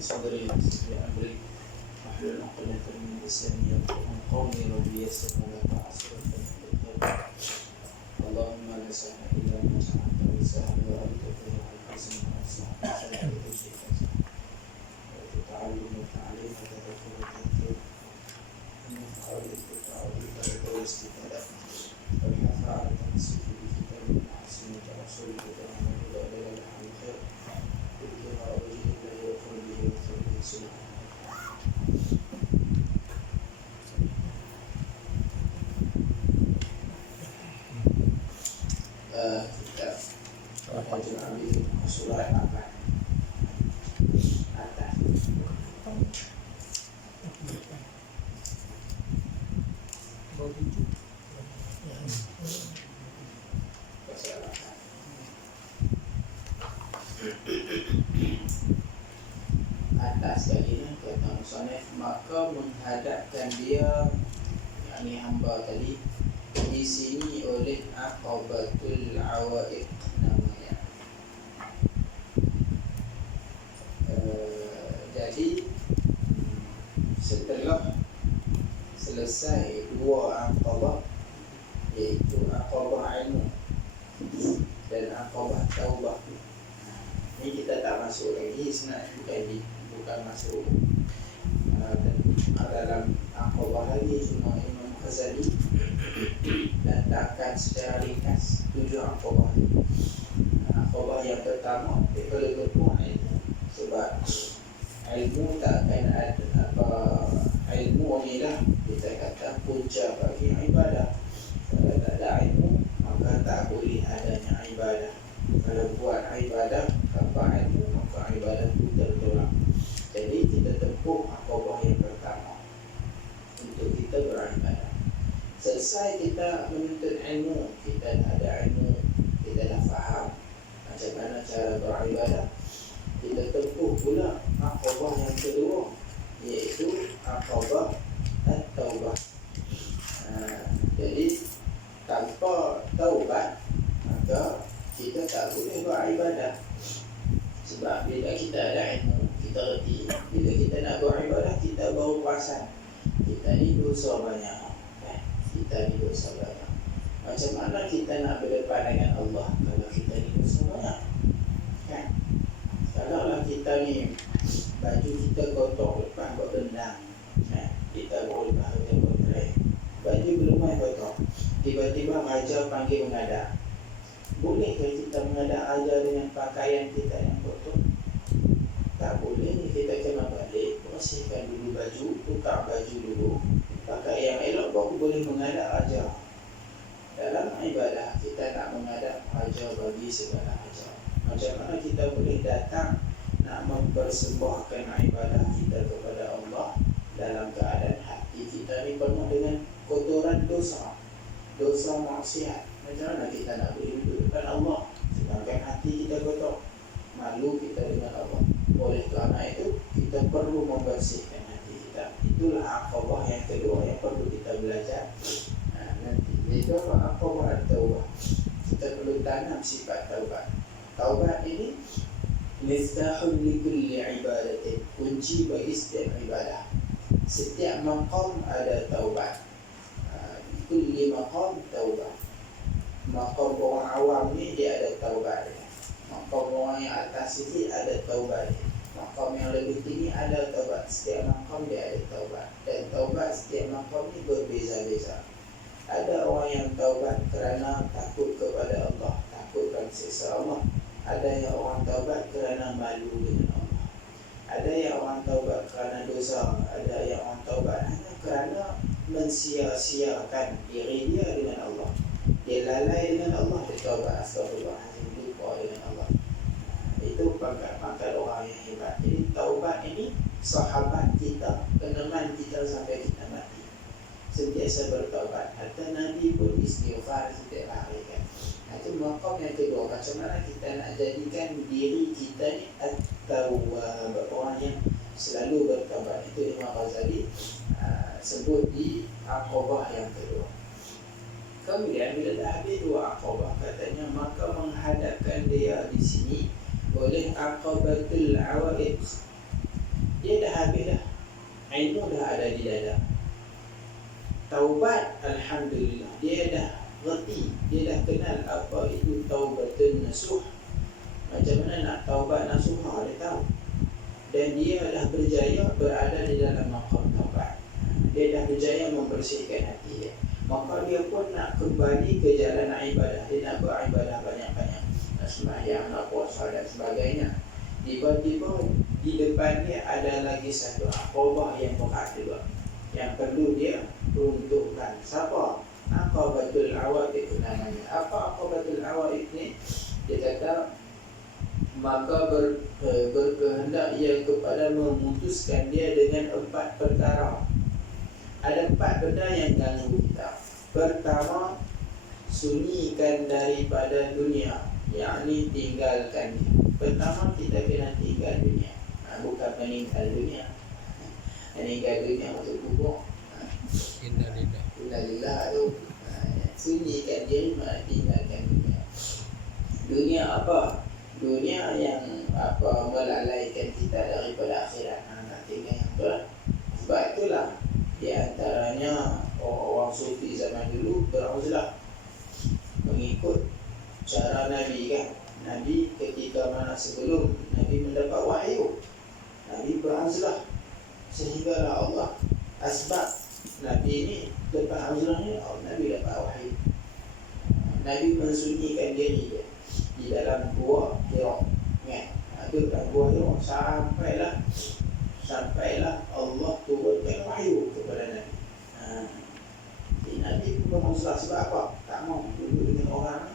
صدري ويسر لي أمري واحلل عقدة من لساني يفقهوا قولي رب يسر ولا تعسر اللهم لا سهل إلا ما جعلته سهلا وأنت تجعل الحزن والصعب سهلا وتجد وتتعلم التعليم وتذكر التذكير النفع والإستفاء والاستفادة والحث على التمسك بكتاب الحسن وتوصل بكلام الهدى إلى الخير ابتغاء وجه الله وقربه وثوبه سبحانه kita wajib ambil surat apa atas atas tadi kata musannif maka menghadapkan dia yakni hamba tadi di sini oleh aqabatul awaiq namanya. Jadi setelah selesai dua aqabah, iaitu aqabah ilmu dan aqabah taubah. Ini kita tak masuk lagi sebenarnya bukan masuk dalam aqabah lagi, cuma Imam Ghazali letakkan secara ringkas 7 aqabah. Aqabah yang pertama dia perlu tempuh ilmu, sebab ilmu tak akan ada ilmu ni lah kita kata punca bagi ibadah. Kalau tak ada ilmu maka tak boleh adanya ibadah. Kalau buat ibadah tanpa ilmu maka ibadah itu tertolak. Jadi kita tempuh aqabah yang pertama untuk kita beribadah. Selesai kita menuntut ilmu, kita ada ilmu, kita dah faham macam mana cara beribadah, kita tempuh pula aqabah yang kedua, iaitu aqabah at-taubah. Jadi tanpa taubat maka kita tak boleh beribadah. Sebab bila kita ada ilmu, kita reti, bila kita nak beribadah kita baru perasan kita ni dosa banyak. Kita ni dosa banyak. Macam mana kita nak berdepan dengan Allah kalau kita ni dosa banyak? Kan? Kalaulah kita ni baju kita kotor lepas buat rendang, kita baru lepas kita buat gerai, baju belum main kotor, tiba-tiba raja panggil mengadap. Bolehkah kita mengadap raja dengan pakaian kita yang kotor? Tak boleh. Kita kena balik, bersihkan dulu baju, tukar baju dulu, pakai yang elok baru boleh menghadap raja. Dalam ibadah kita nak menghadap raja bagi segala raja. Macam mana kita boleh datang nak mempersembahkan ibadah kita kepada Allah dalam keadaan hati kita ni penuh dengan kotoran dosa, dosa maksiat? Macam mana kita nak boleh duduk depan Allah sedangkan hati kita kotor? Malu kita dengan Allah. Oleh kerana itu kita perlu membersihkan hati kita. Itulah aqabah yang kedua yang perlu kita belajar. Nanti itu aqabah at-taubah. Kita perlu tanam sifat taubat. Taubat ini miftahul li kulli ibadatin, kunci bagi setiap ibadah. Setiap maqam ada taubat. Kulli maqam taubah. Maqam orang awam ni dia ada taubat dia. Maqam orang yang atas ini ada taubat dia. Maqam yang lebih tinggi ada taubat. Setiap maqam dia ada taubat. Dan taubat setiap maqam ni berbeza-beza. Ada orang yang taubat kerana takut kepada Allah, takutkan siksa Allah. Ada yang orang taubat kerana malu dengan Allah. Ada yang orang taubat kerana dosa. Ada yang orang taubat hanya kerana mensia-siakan diri dia dengan Allah. Dia lalai dengan Allah, dia taubat, astagfirullahaladzim, lupa dengan Allah. Itu pangkat-pangkat orang yang hebat. Jadi taubat ini sahabat kita, peneman kita sampai kita mati, sentiasa bertaubat. Hatta Nabi pun istighfar setiap hari kan. Itu maqam yang kedua. Macam mana kita nak jadikan diri kita ni at-tawwab, orang yang selalu bertaubat. Itu Imam Ghazali sebut di aqabah yang kedua. Kemudian bila dah habis dua aqabah, katanya maka menghadapkan dia di sini oleh aqabatul awaiq. dia dah habis dah. Ilmu dah ada di dada. Taubat, alhamdulillah, dia dah reti, dia dah kenal apa itu taubatun nasuh. Macam mana nak taubat nasuh, dia tahu. Dan dia dah berjaya berada di dalam maqam taubat. Dia dah berjaya membersihkan hati dia. Maka dia pun nak kembali ke jalan ibadah. Dia nak beribadah banyak-banyak, nak sembahyang, nak puasa dan sebagainya. Tiba-tiba di depan dia ada lagi satu aqabah yang berat juga, yang perlu dia peruntukkan. Siapa? Aqabatul awaid itu namanya. Apa aqabatul awaid ni? Dia kata, maka berkehendak ia kepada memutuskan dia dengan 4 perkara. Ada 4 benda yang ganggu kita. Pertama, sunyikan daripada dunia, yakni tinggalkan dia. Pertama, kita kena tinggal dunia, bukan meninggal dunia. Meninggal dunia masuk kubur. Innalillah tu. Sunyikan diri, tinggalkan dunia. Dunia apa? Dunia yang melalaikan kita daripada akhirat. Nak tinggal yang tu lah. Sebab itulah di antaranya orang sufi zaman dulu berazlah mengikut cara Nabi kan. Nabi ketika mana sebelum Nabi mendapat wahyu, Nabi berazlah sehinggalah Allah asbab Nabi ni lepas azlah ni Nabi dapat wahyu. Nabi mensunyikan diri dia di dalam gua Hira, kan? Ada dalam gua Hira sampailah Allah turunkan wahyu kepada Nabi. Nabi pun berusaha. Sebab apa? Tak mau duduk dengan orang ni.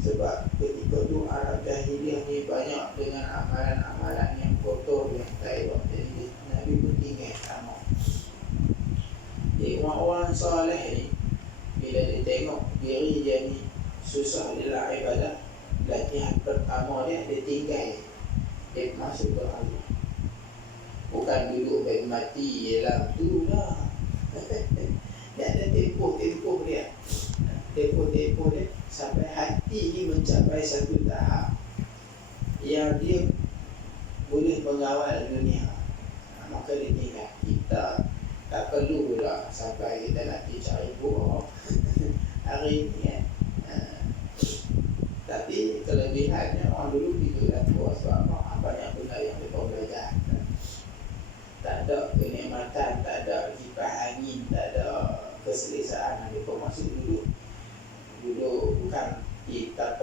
Sebab ketika tu Arab Jahiliyah ni banyak dengan amalan-amalan yang kotor, yang tak elok. Jadi Nabi pun tinggal, tak mau. Jadi orang-orang soleh ni, bila dia tengok diri dia ni susah dalam ibadah, latihan pertama dia tinggal. Dia masuk ke Allah. Bukan duduk bagi mati ialah tu lah. Dia ada tempoh dia. Tempoh dia sampai hati ni mencapai satu tahap yang dia boleh mengawal dunia. Maka dia tinggal. Kita tak perlu pula sampai kita nak cari buah hari ni kan. Tapi kelebihannya orang dulu tidur dalam buah. Sebab banyak benda yang mereka belajar. Tak ada kenikmatan, tak ada kipas angin, tak ada keselesaan. Mereka masuk duduk bukan kita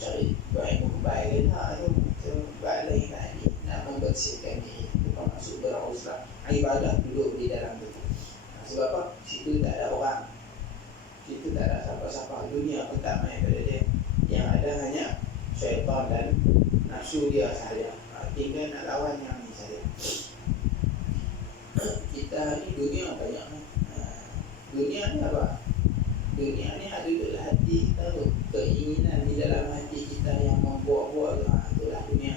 cari baik baik lah tu balik lagi nak membersihkan diri. Mereka masuk berusaha ibadah, duduk di dalam tu. Sebab apa? Situ tak ada orang, situ tak ada siapa-siapa. Dunia pun tak main pada dia. Yang ada hanya syaitan dan nafsu dia sahaja. Tinggal nak lawan yang ni sahaja. Kita ni dunia banyak ni. Dunia ni apa? Dunia ni ada dalam hati kita tu. Keinginan di dalam hati kita yang membuat-buat tu. Itulah dunia.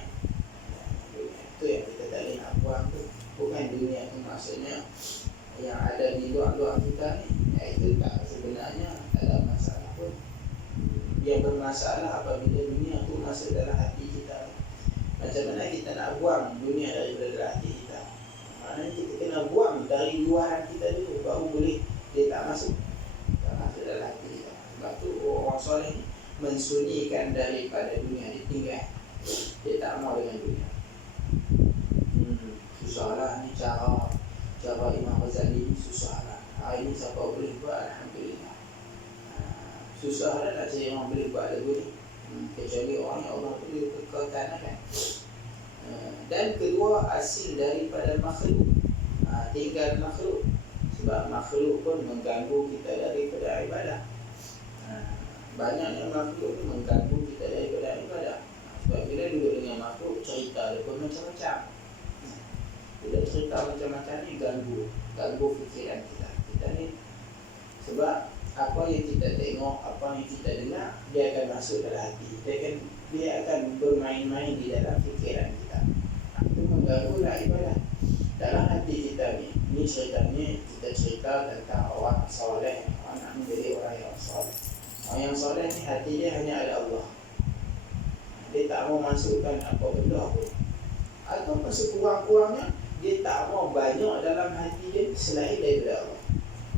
Itu yang kita tak boleh nak buang tu. Bukan dunia tu maksudnya yang ada di luar-luar kita ni. Itu tak sebenarnya tak ada masalah pun. Yang bermasalah apabila dunia tu masuk dalam hati kita. Macam mana kita nak buang dunia daripada hati kita? Maknanya kita kena buang dari luaran kita dulu, baru boleh dia tak masuk dalam hati kita. Sebab tu orang soleh ni mensunyikan daripada dunia, dia tinggal. Dia tak mau dengan dunia. Susahlah ni cara Imam Ghazali ni, susahlah. Hari ni siapa boleh buat, alhamdulillah. Susahlah nak cari orang boleh buat lagu ni. Kecuali orang yang Allah boleh berkaitan. Dan kedua, asing daripada makhluk. Tinggal makhluk. Sebab makhluk pun mengganggu kita daripada ibadah. Banyaknya makhluk ni mengganggu kita daripada ibadah. Sebab bila duduk dengan makhluk, cerita dia pun macam-macam. Bila cerita macam-macam ni ganggu fikiran kita. Kita ni sebab apa yang kita tengok, apa yang kita dengar, dia akan masuk dalam hati. Dia akan bermain-main di dalam fikiran kita. Itu mengganggulah ibadah. Dalam hati kita ni ceritanya kita cerita tentang orang soleh. Orang nak menjadi orang yang soleh. Orang yang soleh ni hati dia hanya ada Allah. Dia tak mau masukkan apa benda pun. Atau sekurang-kurangnya dia tak mau banyak dalam hati dia selain daripada Allah.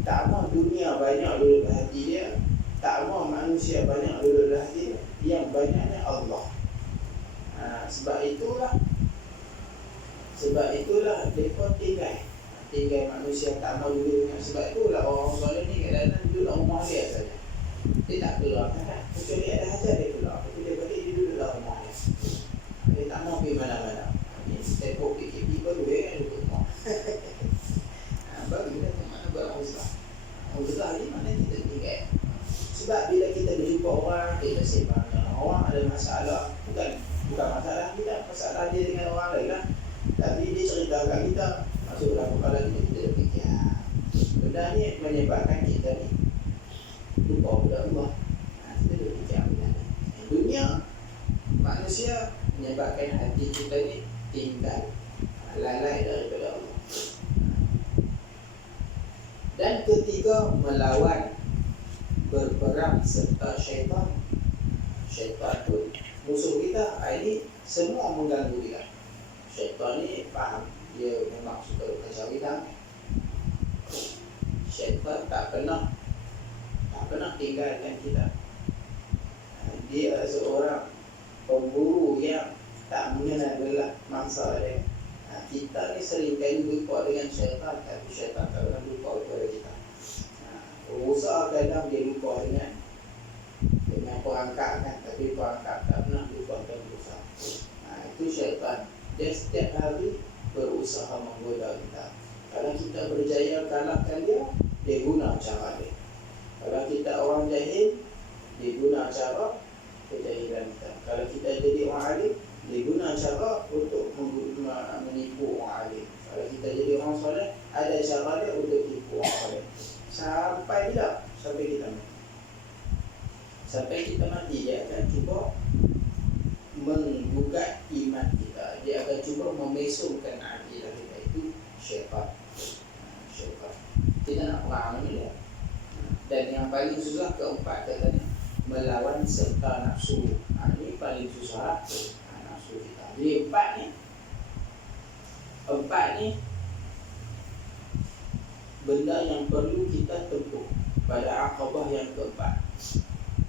Tak mau dunia banyak duduk dalam hati dia, tak mau manusia banyak duduk dalam hati dia. Yang banyaknya Allah. Sebab itulah mereka tinggal manusia tak mau duduk dengan. Sebab itulah orang soleh ni kadang-kadang duduk dalam rumah dia saja. Dia tak keluar kan? Kecuali ada hajat dia keluar. Tapi dia balik dia duduk dalam rumah dia. Dia tak mau pergi mana-mana. Ini tempoh PKP baru dia kan duduk rumah. Baru dia tak mana buat uzlah. Uzlah ni mana kita tinggal. Sebab bila kita berjumpa orang, kita sembang dengan orang ada masalah. Bukan masalah kita, masalah dia dengan orang lain lah. Tapi dia cerita kat kita, masuk dalam kepala kita fikir. Benda ni menyebabkan kita ni lupa pada Allah. Kita dah fikir benda ni. Dunia, manusia menyebabkan hati kita ni tinggal lalai daripada Allah. Dan ketiga, melawan, berperang serta syaitan. Syaitan tu musuh kita. Ini semua mengganggu kita. Syaitan ni faham, dia memang suka kacau kita. Syaitan tak pernah tinggalkan kita. Dia seorang pemburu yang tak mengenal belah mangsa dia. Kita ni seringkali lupa dengan syaitan, tapi syaitan tak pernah lupa kepada kita. Usaha kadang dia lupa dengan perangkat kan, tapi perangkat tak pernah lupa dengan usaha. Itu syaitan. Dia setiap hari berusaha menggoda kita. Kalau kita berjaya kalahkan dia, dia guna cara dia. Kalau kita orang jahil, dia guna cara kejahilan kita. Kalau kita jadi orang alim, dia guna cara untuk menipu orang alim. Kalau kita jadi orang soleh, ada cara dia untuk tipu orang soleh. Sampai bila? Sampai kita mati. Sampai kita mati, dia akan cuba menggugat iman kita. Dia akan cuba memesongkan akidah kita. Itu syaitan. Kita nak perang ni dia. Dan yang paling susah keempat katanya, melawan serta nafsu. Ini paling susah, nafsu kita. Jadi empat ni benda yang perlu kita tempuh pada akabah yang keempat.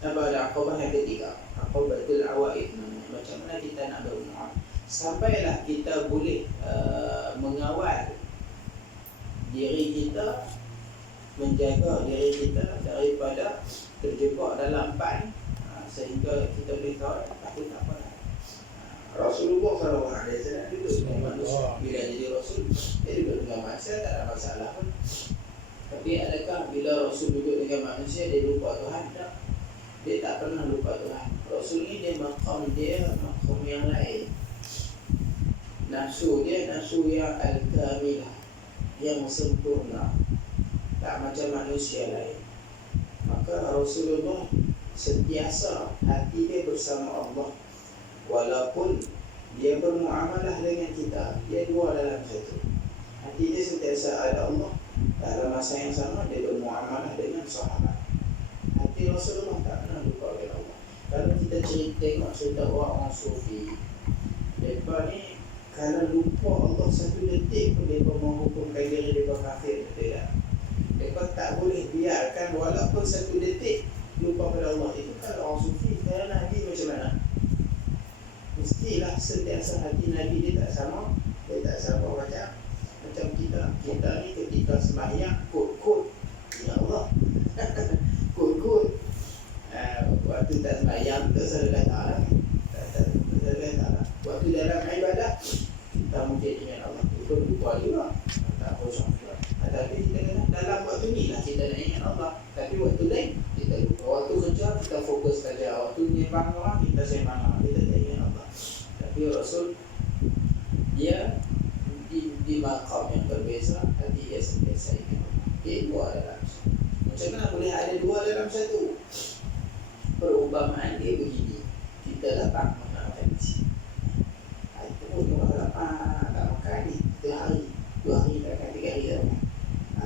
Pada akabah yang ketiga, akabatul awaid. Macam mana kita nak berumrah sampailah kita boleh mengawal diri kita, menjaga diri kita daripada terjebak dalam empat ni, sehingga kita boleh kawal. Tapi tak apa. Rasulullah SAW duduk dengan manusia. Bila jadi Rasul, dia duduk dengan manusia, tak ada masalah pun. Tapi adakah bila Rasul duduk dengan manusia, dia lupa Tuhan? Tak. Dia tak pernah lupa Tuhan. Rasul ni dia maqam yang lain. Nafsu dia nafsu yang al-kamilah, yang sempurna, tak macam manusia lain. Maka Rasulullah sentiasa hati dia bersama Allah. Walaupun dia bermuamalah dengan kita, dia dua dalam satu. Hati dia sentiasa ada Allah. Dalam masa yang sama dia bermuamalah dengan sahabat. Hati Rasulullah tak pernah lupa dengan Allah. Kalau kita tengok cerita orang sufi, mereka ni kalau lupa Allah satu detik pun mereka menghukumkan diri mereka kafir. Tidak. Mereka tak boleh biarkan walaupun satu detik lupa pada Allah. Itu kalau orang sufi. Kalau Nabi macam mana? Mestilah sentiasa hati Nabi dia tak sama. Dia tak sama macam kita. Kita ni ketika sembahyang kod-kod, ya Allah. Kod-kod. Waktu tak sembahyang kita sedekah ta'ala. Waktu dalam ibadah kita mungkin dengan Allah itu lupa juga, tak kosong juga. Tapi kita dalam waktu ni lah kita nak ingat Allah. Tapi waktu lain kita lupa. Waktu kerja kita fokus kerja. Waktu menyembang orang kita sembang orang. Kita tak ingat Allah. Tapi Rasul dia di maqam yang berbeza, tapi dia sentiasa ingat Allah. Dia dua dalam satu. Macam mana boleh ada dua dalam satu? Perumpamaan dia begini. Kita datang makan di sini. Itu pun orang lapar, tak makan ni 2 hari, 2 hari tak makan, 3 hari tak makan.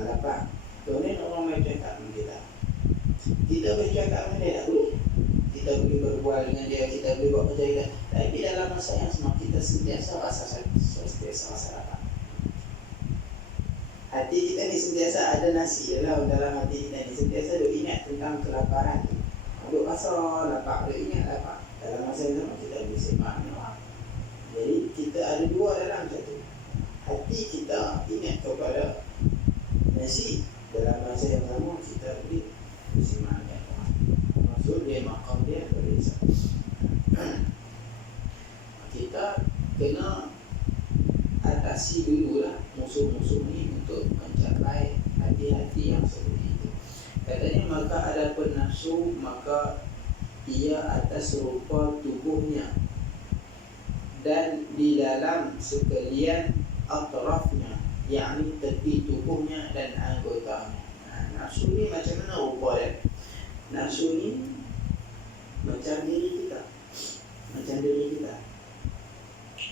Lapar. Kemudian orang main cakap dengan kita. Kita boleh cakap dengan dia tak boleh. Kita boleh berbual dengan dia, kita boleh buat kerja kita. Tapi dalam masa yang sama kita sentiasa rasa lapar. hati kita ni sentiasa ada nasi dalam hati kita ni, sentiasa duk ingat tentang kelaparan tu. Duk rasa lapar, duk ingat lapar. Dalam masa yang sama kita boleh sembah minum. Jadi kita ada dua dalam satu. Hati kita ingat kepada nasi, dalam masa yang sama kita boleh bersemangat. Maksud dia makam dia berbeza. Kita kena atasi dululah musuh-musuh ni untuk mencapai hati-hati yang seperti itu. Katanya maka ada nafsu, maka ia atas rupa tubuhnya dan di dalam sekalian atrafnya, yakni tepi tubuhnya dan anggotanya. Nafsu ni macam mana rupa dia? Nafsu ni macam diri kita.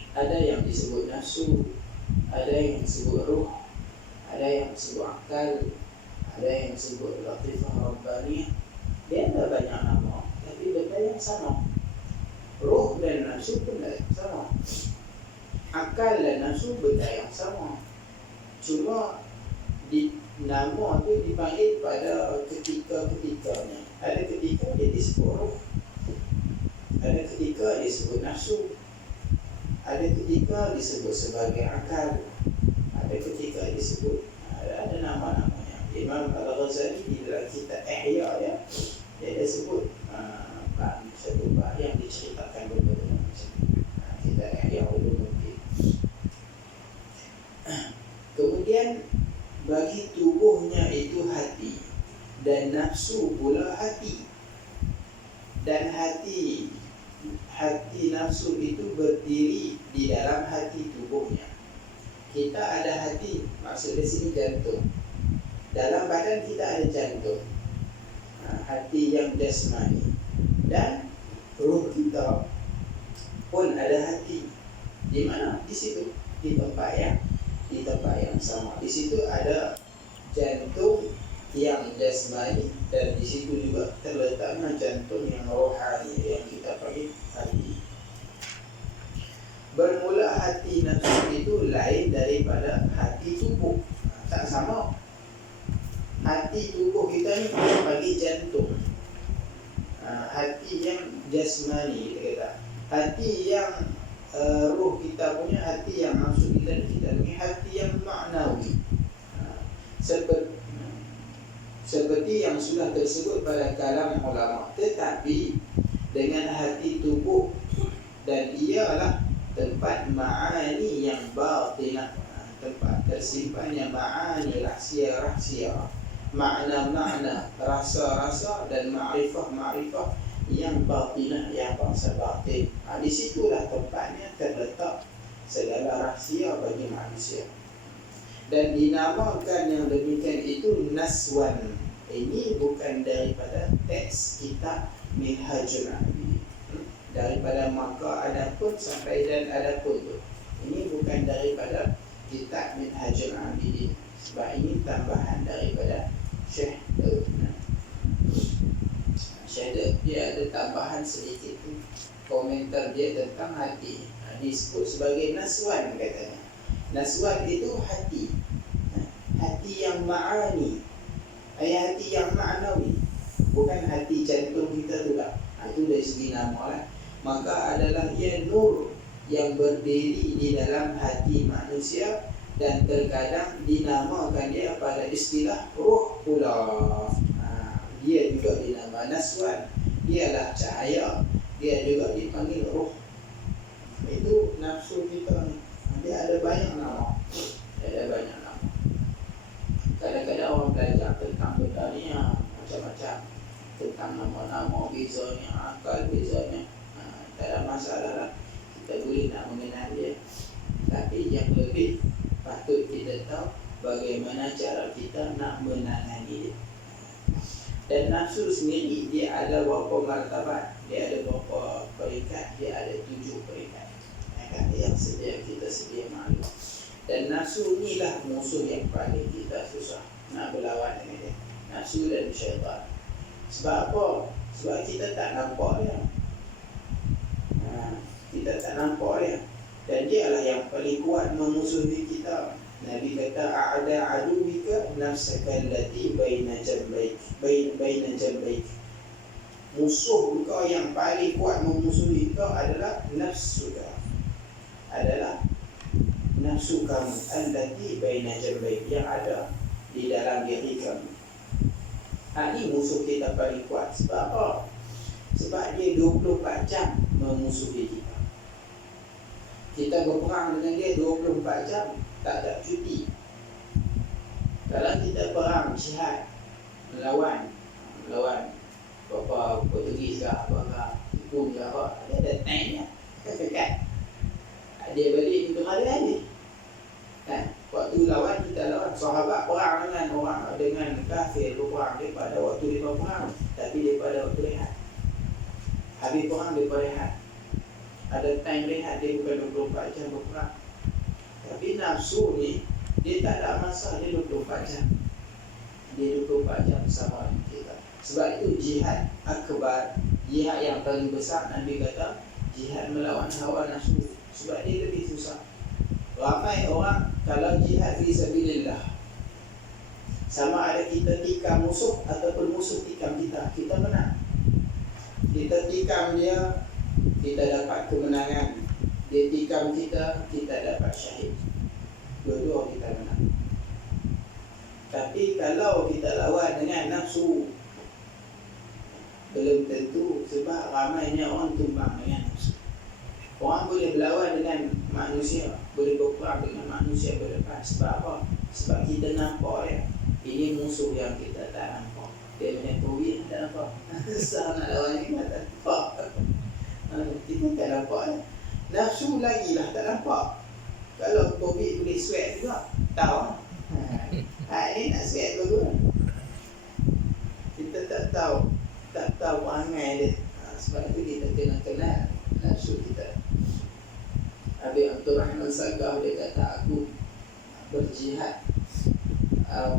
Ada yang disebut nafsu, ada yang disebut ruh, ada yang disebut akal, ada yang disebut latifah rabbaniyah. Dia ada banyak nama, tapi benda yang sama. Ruh dan nafsu pun sama. Akal dan nafsu benda yang sama. Cuma di nama tu dipanggil pada ketika-ketikanya. Ada ketika dia disebut ruh, ada ketika disebut nafsu, ada ketika disebut sebagai akal, ada ketika disebut ada nama-namanya. Imam Al-Ghazali di dalam kitab Ihya dia ada sebut satu bab yang diceritakan berbeza macam kita Ihya Ulumuddin. Kemudian bagi tubuhnya itu hati dan nafsu pula hati. Dan hati nafsu itu berdiri di dalam hati tubuhnya. Kita ada hati, maksud di sini jantung. Dalam badan kita ada jantung, hati yang jasmani, dan ruh kita pun ada hati. Di mana? Di situ, di tempat yang sama. Di situ ada jantung yang jasmani, dan di situ juga terletaknya jantung yang rohani yang kita panggil hati. Bermula hati nafsu itu lain daripada hati tubuh. Tak sama. Hati tubuh kita ni kita panggil jantung. Hati yang jasmani kita kata. Hati yang ruh kita punya, hati yang nafsu kita ni kita panggil hati yang maknawi. Seperti yang sudah tersebut pada kalam ulama. Tetapi dengan hati tubuh, dan ialah tempat ma'ani yang batinah, tempat tersimpannya ma'ani, rahsia-rahsia, makna-makna, rasa-rasa dan ma'rifah-ma'rifah yang batinah, yang bangsa batin. Di situlah tempatnya terletak segala rahsia bagi manusia. Dan dinamakan yang demikian itu naswan. Ini bukan daripada teks kitab Minhajul Abidin, daripada maka adapun sampai dan adapun tu. Ini bukan daripada kitab Minhajul Abidin, sebab ini tambahan daripada Syekh Daud. Syekh Daud dia ada tambahan sedikit tu, komentar dia tentang hati. Disebut sebagai naswan katanya. Naswan itu hati, hati yang ma'ani, hati yang ma'nawi, bukan hati jantung kita tu lah. Itu dari segi nama lah. Maka adalah ia nur yang berdiri di dalam hati manusia, dan terkadang dinamakan dia pada istilah ruh pula. Dia juga dinama naswan, dialah cahaya, dia juga dipanggil ruh. Itu nafsu kita ni. Dia ada banyak nama. Kadang-kadang orang belajar tentang benda ni macam-macam, tentang nama-nama, bezanya, akal bezanya. Tak ada masalah lah, kita boleh nak mengenal dia. Tapi yang lebih patut kita tahu bagaimana cara kita nak menangani dia. Dan nafsu sendiri dia ada beberapa martabat, dia ada beberapa peringkat, dia ada 7 peringkat. Yang kita sedia maklum. Dan nafsu inilah musuh yang paling kita susah nak berlawan dengan dia. Nafsu dan syaitan. Sebab apa? Sebab kita tak nampak dia. Kita tak nampak dia. Dan dia lah yang paling kuat memusuhi kita. Nabi kata a'da aduwika nafsaka allati baina jambaik. Musuh kau yang paling kuat memusuhi kau adalah nafsuka. Adalah nafsu kamu allati baina jambaik, yang ada di dalam diri kamu. Ini musuh kita paling kuat. Sebab apa? Sebab dia 24 jam memusuhi kita. Kita berperang dengan dia 24 jam, tak ada cuti. Kalau kita perang jihad, melawan berapa Portugis ke apa hukum ke apa, dia ada time-nya. Kan? Dia balik untuk ada ni. Kan? Waktu lawan, kita lawan. Sahabat perang dengan kafir, berperang daripada waktu dia perang, tapi daripada waktu rehat. Habis perang dia rehat. Ada time rehat, dia bukan 24 jam berperang. Tapi nafsu ni, dia tak ada masa, dia 24 jam. Dia 24 jam bersama kita. Sebab itu jihad akbar, jihad yang paling besar, Nabi kata jihad melawan hawa nafsu. Sebab dia lebih susah. Ramai orang kalau jihad fi sabilillah, sama ada kita tikam musuh ataupun musuh tikam kita, kita menang. Kita tikam dia, kita dapat kemenangan. Dia tikam kita, kita dapat syahid. Dua-dua kita menang. Tapi kalau kita lawan dengan nafsu, belum tentu. Sebab ramainya orang tumbang dengan nafsu. Orang boleh berlawan dengan manusia, boleh berperang dengan manusia berdepan. Sebab apa? Sebab kita nampak ya, ini musuh yang kita tak nampak. Dia punya COVID tak nampak. Susah nak lawan ni, tak nampak. Kita tak nampak ya. Nafsu lagi lah tak nampak. Kalau COVID boleh sweat juga, tahu. Ini nak sweat dulu. Kita tak tahu perangai dia. Sebab itu kita kena kenal nafsu kita. Abi Abdul Rahman Sagaf dia kata, aku berjihad,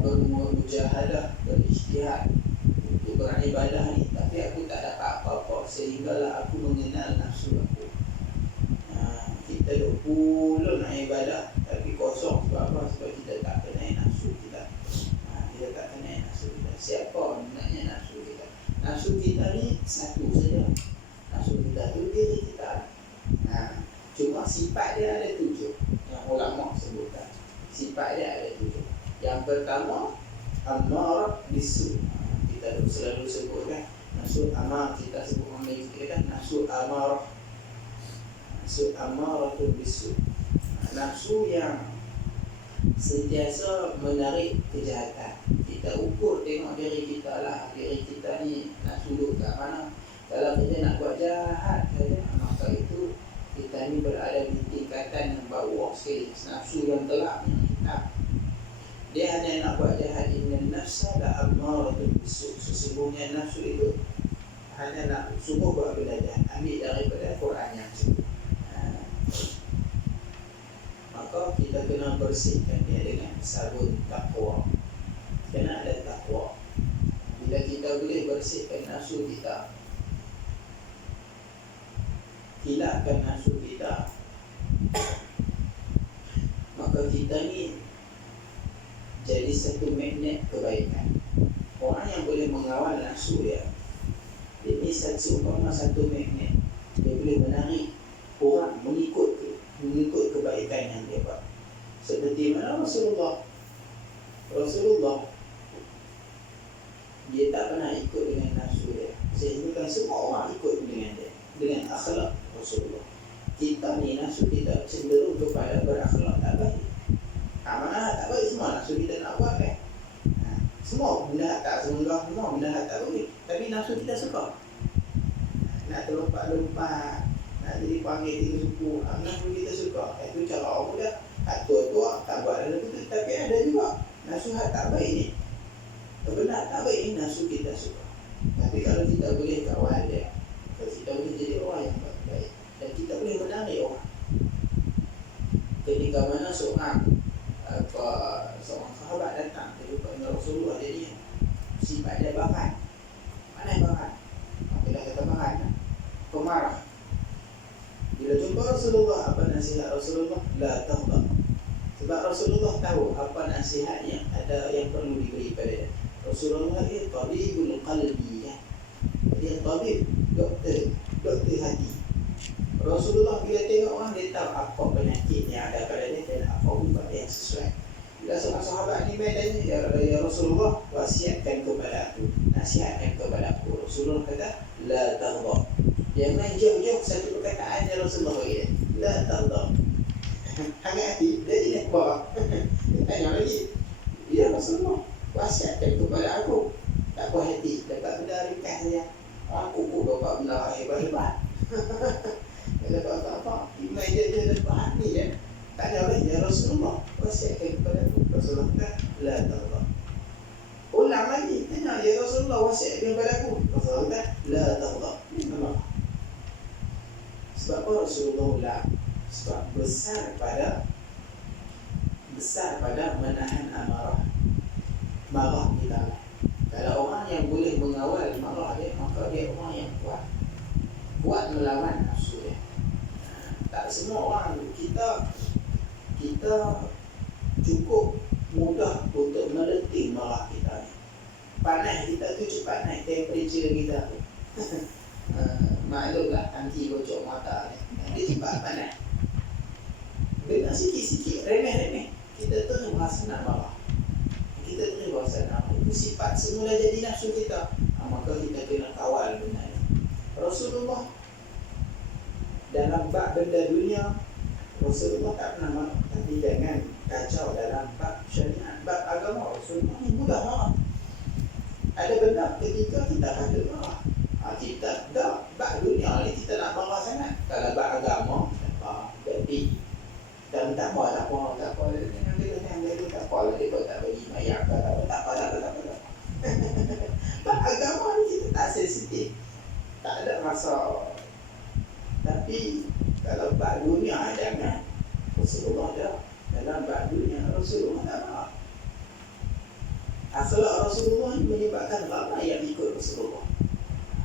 bermujahadah, berijtihad untuk beribadah ni, tapi aku tak dapat apa-apa, sehinggalah aku mengenal nafsu aku. Kita duk puluh nak ibadah tapi kosong. Sebab apa? Sebab kita tak kenal nafsu kita. Kita tak kenal nafsu kita. Siapa sebenarnya nafsu kita? Nafsu kita ni satu saja. Nafsu kita tu diri kita. Cuma sifat dia ada 7 yang ulama sebutkan. Sifat dia ada 7. Yang pertama, amarah bisu. Kita selalu sebut kan, nafsu amar, kita sebut orang kita kan, nafsu amarah. Nafsu amarah tu bisu. Nafsu yang sentiasa menarik kejahatan. Kita ukur tengok diri kita lah. Diri kita ni nafsu duduk kat mana. Kalau kita nak buat jahat saja, maka itu kita ni berada di tingkatan yang bawah sekali. Nafsu yang telak ni hitam. Dia hanya nak buat jahat. Inna nafsa la ammaratun bisu. Sesungguhnya nafsu itu hanya nak suruh buat benda jahat. Ambil daripada Quran yang sebut. Maka kita kena bersihkan dia dengan sabun takwa. Kena ada takwa. Bila kita boleh bersihkan nafsu kita, hilangkan nafsu kita, maka kita ni jadi satu magnet kebaikan. Orang yang boleh mengawal nafsu dia ni seumpama satu magnet. Dia boleh menarik orang mengikut kebaikan yang dia buat. Seperti mana Rasulullah dia tak pernah ikut dengan nafsu dia, sehingga semua orang ikut dengan dia, dengan akhlak Rasulullah. Kita ni nafsu kita cenderung kepada berakhlak tak baik. Mana tak baik semua nafsu kita nak buat kan. Semua benda tak senggah, semua benda tak boleh. Tapi nafsu kita suka. Nak terlompat-lompat, nak jadi panggil tiga suku, nafsu kita suka. Itu cara orang muda. Tua-tua tak buat dalam itu. Tapi ada juga nafsu tak baik ni, benda tak baik ni, nafsu kita suka. Tapi kalau kita boleh kawal dia, kalau kita boleh jadi orang yang baik, dan kita boleh menarik orang. Ketika mana seorang sahabat datang kepada Rasulullah, dia sifat dia bahan. Mana yang bahan? Bila kata bahan, pemarah. Bila Bila jumpa Rasulullah, apa nasihat Rasulullah? La taghdab. Sebab Rasulullah tahu apa nasihat yang ada yang perlu diberi pada dia. Rasulullah dia tabibul qalbi, ya. Dia tabib, doktor hati. Rasulullah bila tengok orang, dia tahu apa penyakit yang ada pada dia dan apa ubat yang sesuai. Bila seorang sahabat ni tanya, ya Rasulullah, wasiatkan kepada aku, nasihatkan kepada aku. Rasulullah kata, la taghdab. Jangan jauh-jauh satu perkataan yang Rasulullah bagi dia. La taghdab. Hati-hati, dia tidak bawa. Dia tanya lagi, ya Rasulullah, wasiatkan kepada aku. Tak puas hati, dapat benda ringkas saja. Aku pun dapat benda hebat-hebat. Dia dapat apa-apa. Iman dia dapat ni kan. Tanya lagi, ya Rasulullah, wasiatkan kepada aku. Rasulullah kata, la taghdab. Ulang lagi, tanya, ya Rasulullah, wasiatkan kepada aku. Rasulullah kata, la taghdab. Ini memang. Sebab apa Rasulullah ulang? Sebab besar pada menahan amarah, marah kita. Kalau orang yang boleh mengawal marah dia, maka dia orang yang kuat melawan nafsu dia. Tak semua orang, kita cukup mudah untuk meletih marah kita ni. Panas kita tu cepat naik temperature kita tu. Maklumlah tangki bocor mata ni, dia cepat panas. Dengan sikit-sikit, remeh-remeh, kita terus rasa nak marah. Kita terus rasa nak marah. Itu sifat semula jadi nafsu kita. Maka kita kena kawal benda ni. Rasulullah dalam bab benda dunia, Rasulullah tak pernah marah. Tapi jangan kacau dalam bab syariat, bab agama. Rasulullah ni mudah marah. Ada benda ketika kita kata marah, kita dah bab dunia ni kita nak marah sangat. Kalau bab agama, berarti dan tak apa, dia tak apa lah, dia tak bagi mayat ke tak apa. Bab agama ni kita tak sensitif, tak ada masa. Tapi kalau bab dunia jangan. Rasulullah dah dalam bab dunia, Rasulullah tak marah. Akhlak Rasulullah menyebabkan ramai yang ikut Rasulullah.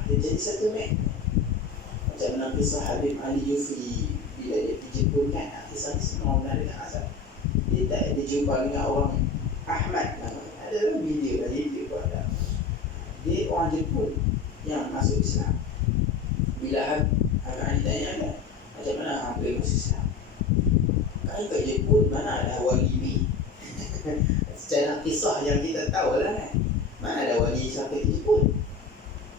Dia jadi satu macam mana kisah Habib Ali Yufri bila dia dijemputkan. Kisah ni semua benar dengan asal. Dia jumpa dengan orang Ahmad namanya. Ada video pun ada. Dia orang Jepun yang masuk Islam. Bila Habib Ali tanya macam mana hampir masuk Islam, kan kat Jepun mana ada wali ni. Secara kisah yang kita tahu lah kan, mana ada wali sampai ke Jepun.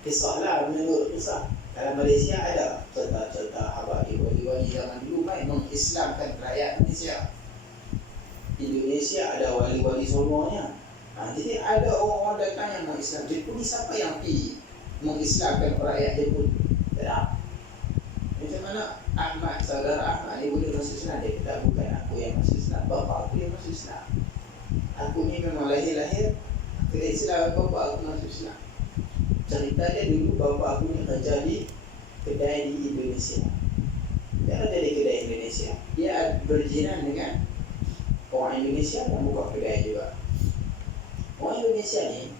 Kisah lah, menurut kisah. Dalam Malaysia ada cerita habaib wali-wali zaman dulu main mengislamkan rakyat Malaysia. Indonesia ada wali-wali semuanya. Jadi ada orang-orang datang yang mengislam. Jepun ni siapa yang pergi mengislamkan rakyat Jepun? Tak. Macam mana Ahmad, saudara Ahmad ni boleh masuk Islam? Dia kata bukan aku yang masuk Islam, bapa aku yang masuk Islam. Aku ni memang lahir-lahir kena Islam, bapa aku masuk Islam. Cerita dia dulu bapa aku ni kerja di kedai di Indonesia. Dia ada di kedai Indonesia. Dia berjiran dengan orang Indonesia yang buka kedai juga. Orang Indonesia ni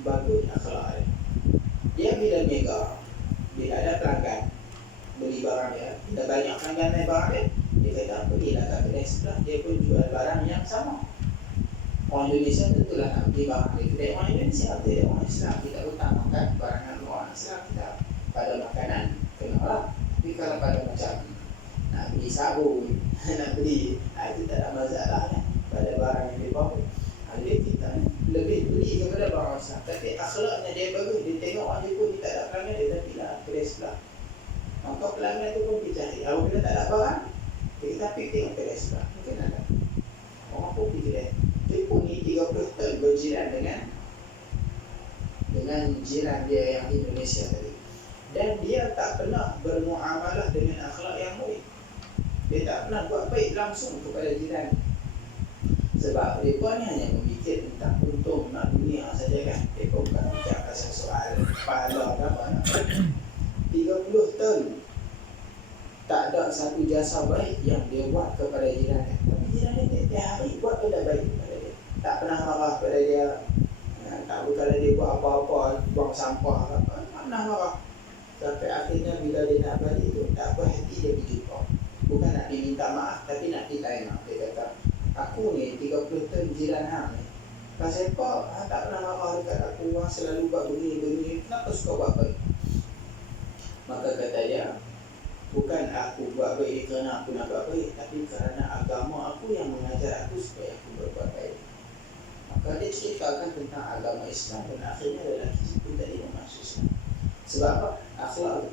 bagus akhlak dia. Dia bila niaga, bila ada pelanggan beli barang dia, bila banyak pelanggan naik barang dia, dia kata pergilah kat kedai sebelah, dia pun jual barang yang sama. Orang Indonesia tentulah nak beli barang di kedai orang Indonesia. Dia orang Islam tidak utamakan barangan orang Islam kita. Pada makanan kena lah. Tapi kalau pada macam nak beli sabun, nak beli, itu tak ada masalah kan. Pada barang yang dia bawa, dia kita lebih beli kepada barang Islam. Tapi akhlaknya dia bagus. Dia tengok orang Jepun dia tak ada pelanggan, dia tapi lah kedai sebelah. Maka pelanggan tu pun dicari. Kalau kita tak ada barang, kita pergi tengok kedai sebelah. Mungkin ada orang pun pergi kedai. Jepun ni 30 tahun berjiran dengan jiran dia yang Indonesia tadi. Dan dia tak pernah bermuamalah dengan akhlak yang baik. Dia tak pernah buat baik langsung kepada jiran. Sebab mereka ni hanya memikir tentang untung nak dunia saja kan. Mereka bukan fikir pasal soal pahala dan apa. 30 tahun tak ada satu jasa baik yang dia buat kepada jiran dia. Tapi jiran dia tiap hari buat benda baik kepada dia. Tak pernah marah pada dia. Tak tahu kalau dia buat apa-apa, buang sampah apa, tak pernah marah. Sampai akhirnya bila dia nak balik tu, tak puas hati nanti dia pergi jumpa. Bukan nak diminta maaf, tapi nak ditanya. Dia kata, aku ni 30 tahun jiran hang ni. Pasal apa? Hang tak pernah marah dekat aku. Hang selalu buat begini. Kenapa suka buat baik? Maka kata dia, bukan aku buat baik kerana aku nak buat baik, tapi kerana agama aku yang mengajar aku supaya aku berbuat baik. Maka dia ceritakan tentang agama Islam dan akhirnya lelaki pun tadi masuk Islam. Sebab apa? Akhlak.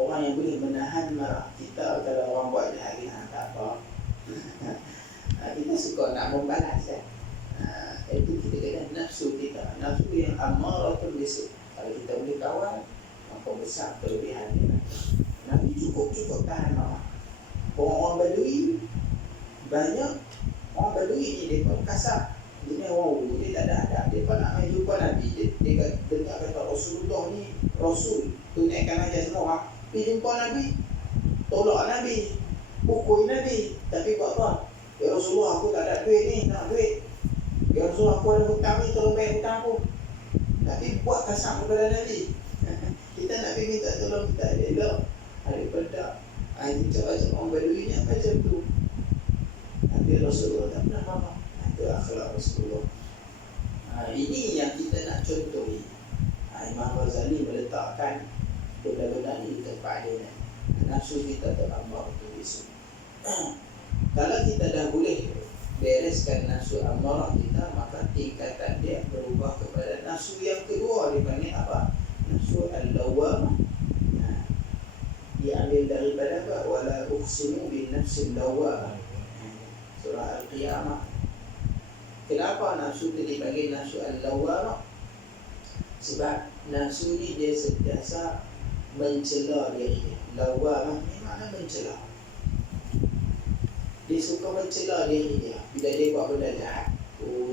Orang yang boleh menahan marah kita kalau orang buat jahat kita tak apa. Kita suka nak membalas kan. Itu kita kata nafsu kita. Nafsu yang ammaratun bisu. Kalau kita boleh kawal, maka besar kelebihan kita. Nabi cukup tahan marah. Orang Badui banyak. Orang Badui ni dia pun kasar. Dia orang dulu dia tak ada adab. Dia pun nak main jumpa Nabi. Dia dengar kata Rasulullah ni Rasul tunaikan ajar semua orang. Pergi jumpa Nabi, tolak Nabi, pukul Nabi. Tapi buat apa? Ya Rasulullah, aku tak ada duit ni, nak duit. Ya Rasulullah, aku ada hutang ni, tolong bayar hutang aku. Tapi buat kasar kepada Nabi. Kita nak pergi minta tolong, kita ada elok. Ada pedak. Ini cakap-cakap orang Badui ni macam tu. Tapi Rasulullah tak pernah marah. Itu akhlak Rasulullah. Ini yang kita nak contohi. Imam Ghazali meletakkan benda-benda ni di tempat dia. Nafsu kita terambah itu isu. Kalau kita dah boleh bereskan nafsu amarah kita, maka tingkatan dia berubah kepada nafsu yang kedua, dipanggil apa? Nafsu al-lawwamah. Diambil daripada apa? Wala uqsimu bin nafsil lawwamah. Surah Al-Qiyamah. Kenapa nafsu itu dipanggil nafsu al-lawwamah? Sebab nafsu ni dia sentiasa mencela diri dia. Lawwamah ni makna mencela. Dia suka mencela diri dia. Bila dia buat benda jahat,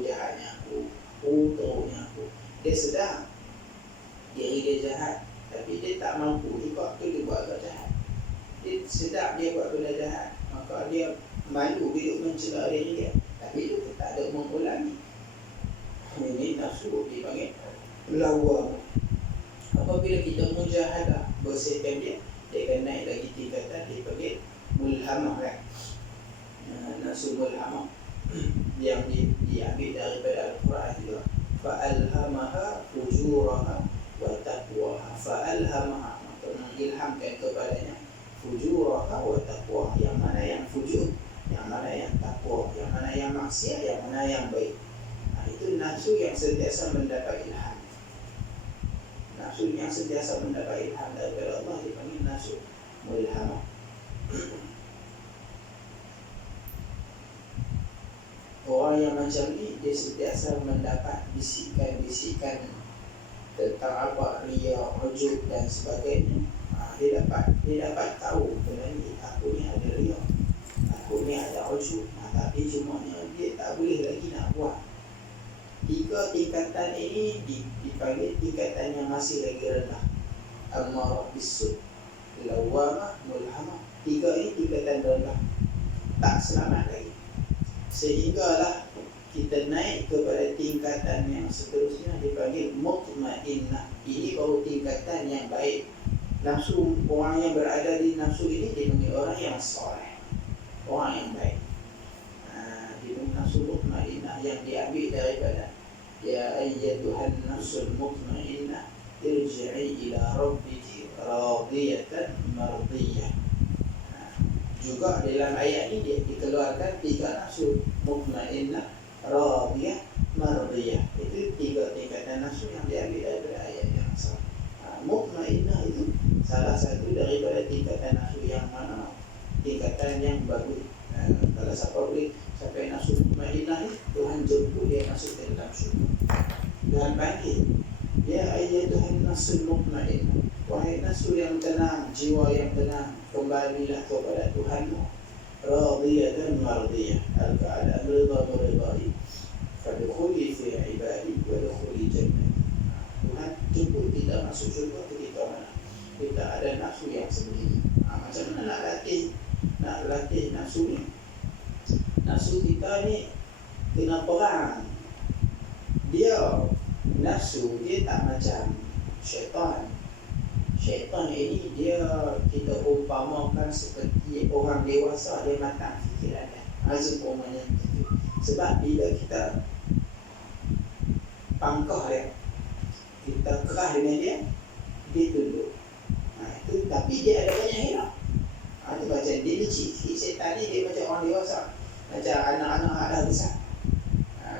jahatnya aku, teruknya aku. Dia sedar diri dia jahat, tapi dia tak mampu juga tu dia buat agak jahat. Dia sedar dia buat benda jahat, maka dia malu duduk mencela diri dia, tapi dia tak ada mengulangi. Ini nafsu dipanggil lawwamah. Apabila kita mujahadah, bersihkan dia akan naik lagi tingkatan, dipanggil mulhamah kan. Nafsu mulhamah yang diambil daripada Al-Quran juga. Fa'alhamaha fujuraha wa taqwaha. Fa'alhamaha, maka mengilhamkan kepadanya fujuraha wa taqwaha. Yang mana yang fujur, yang mana yang taqwa, yang mana yang maksiat, yang mana yang baik. Itu nafsu yang sentiasa mendapat ilham. Nafsu yang sentiasa mendapat ilham daripada Allah dipanggil nafsu mulhamah. Orang yang macam ni, dia sentiasa mendapat bisikan-bisikan tentang apa riya, ujub dan sebagainya. Dia dapat tahu benda ni, aku ni ada riya, aku ni ada ujub, tapi cuma dia tak boleh lagi nak buat. Tiga tingkatan ini dipanggil tingkatan yang masih lagi rendah. Ammarah bisu, lawwamah, mulhamah. Tiga ini tingkatan rendah, tak selamat lagi. Sehinggalah kita naik kepada tingkatan yang seterusnya, dipanggil mutmainnah. Ini baru tingkatan yang baik. Nafsu, orang yang berada di nafsu ini dipanggil orang yang soleh, orang yang baik. Dipanggil nafsu mutmainnah yang diambil daripada ya ayyatuhan nafsul mutmainnah irji'i ila rabbiki radiyatan mardiyah. Juga dalam ayat ini dia dikeluarkan tiga nafsu: mutmainnah, radiyah, mardiyah. Itu tiga tingkatan nafsu yang diambil daripada ayat yang sama. Mutmainnah itu salah satu daripada tingkatan nafsu yang mana? Tingkatan yang bagus. Kalau siapa boleh sampai nafsu mutmainnah ni, Tuhan jemput dia masuk ke dalam syurga. Tuhan panggil, ya ayyatuhan nafsul mutmainnah, wahai nafsu yang tenang, jiwa yang tenang, kembalilah kepada Tuhanmu. Radiyatan mardiyah, al-keadaan rida meridai. Fadkhuli fi ibadi wa dkhuli jannah. Tuhan jemput kita masuk syurga ketika mana kita ada nafsu yang sendiri. Macam mana nak latih nafsu ni? Nafsu kita ni kena perang. Dia nafsu dia tak macam syaitan. Syaitan ini dia kita umpamakan seperti orang dewasa, dia matang fikirannya. Umpamanya begitu. Sebab bila kita pangkah dia, kita kerah dengan dia, dia tunduk. Itu, tapi dia ada banyak hilang. Itu macam dia ni cik syaitan ni, dia macam orang dewasa, macam anak-anak dah besar.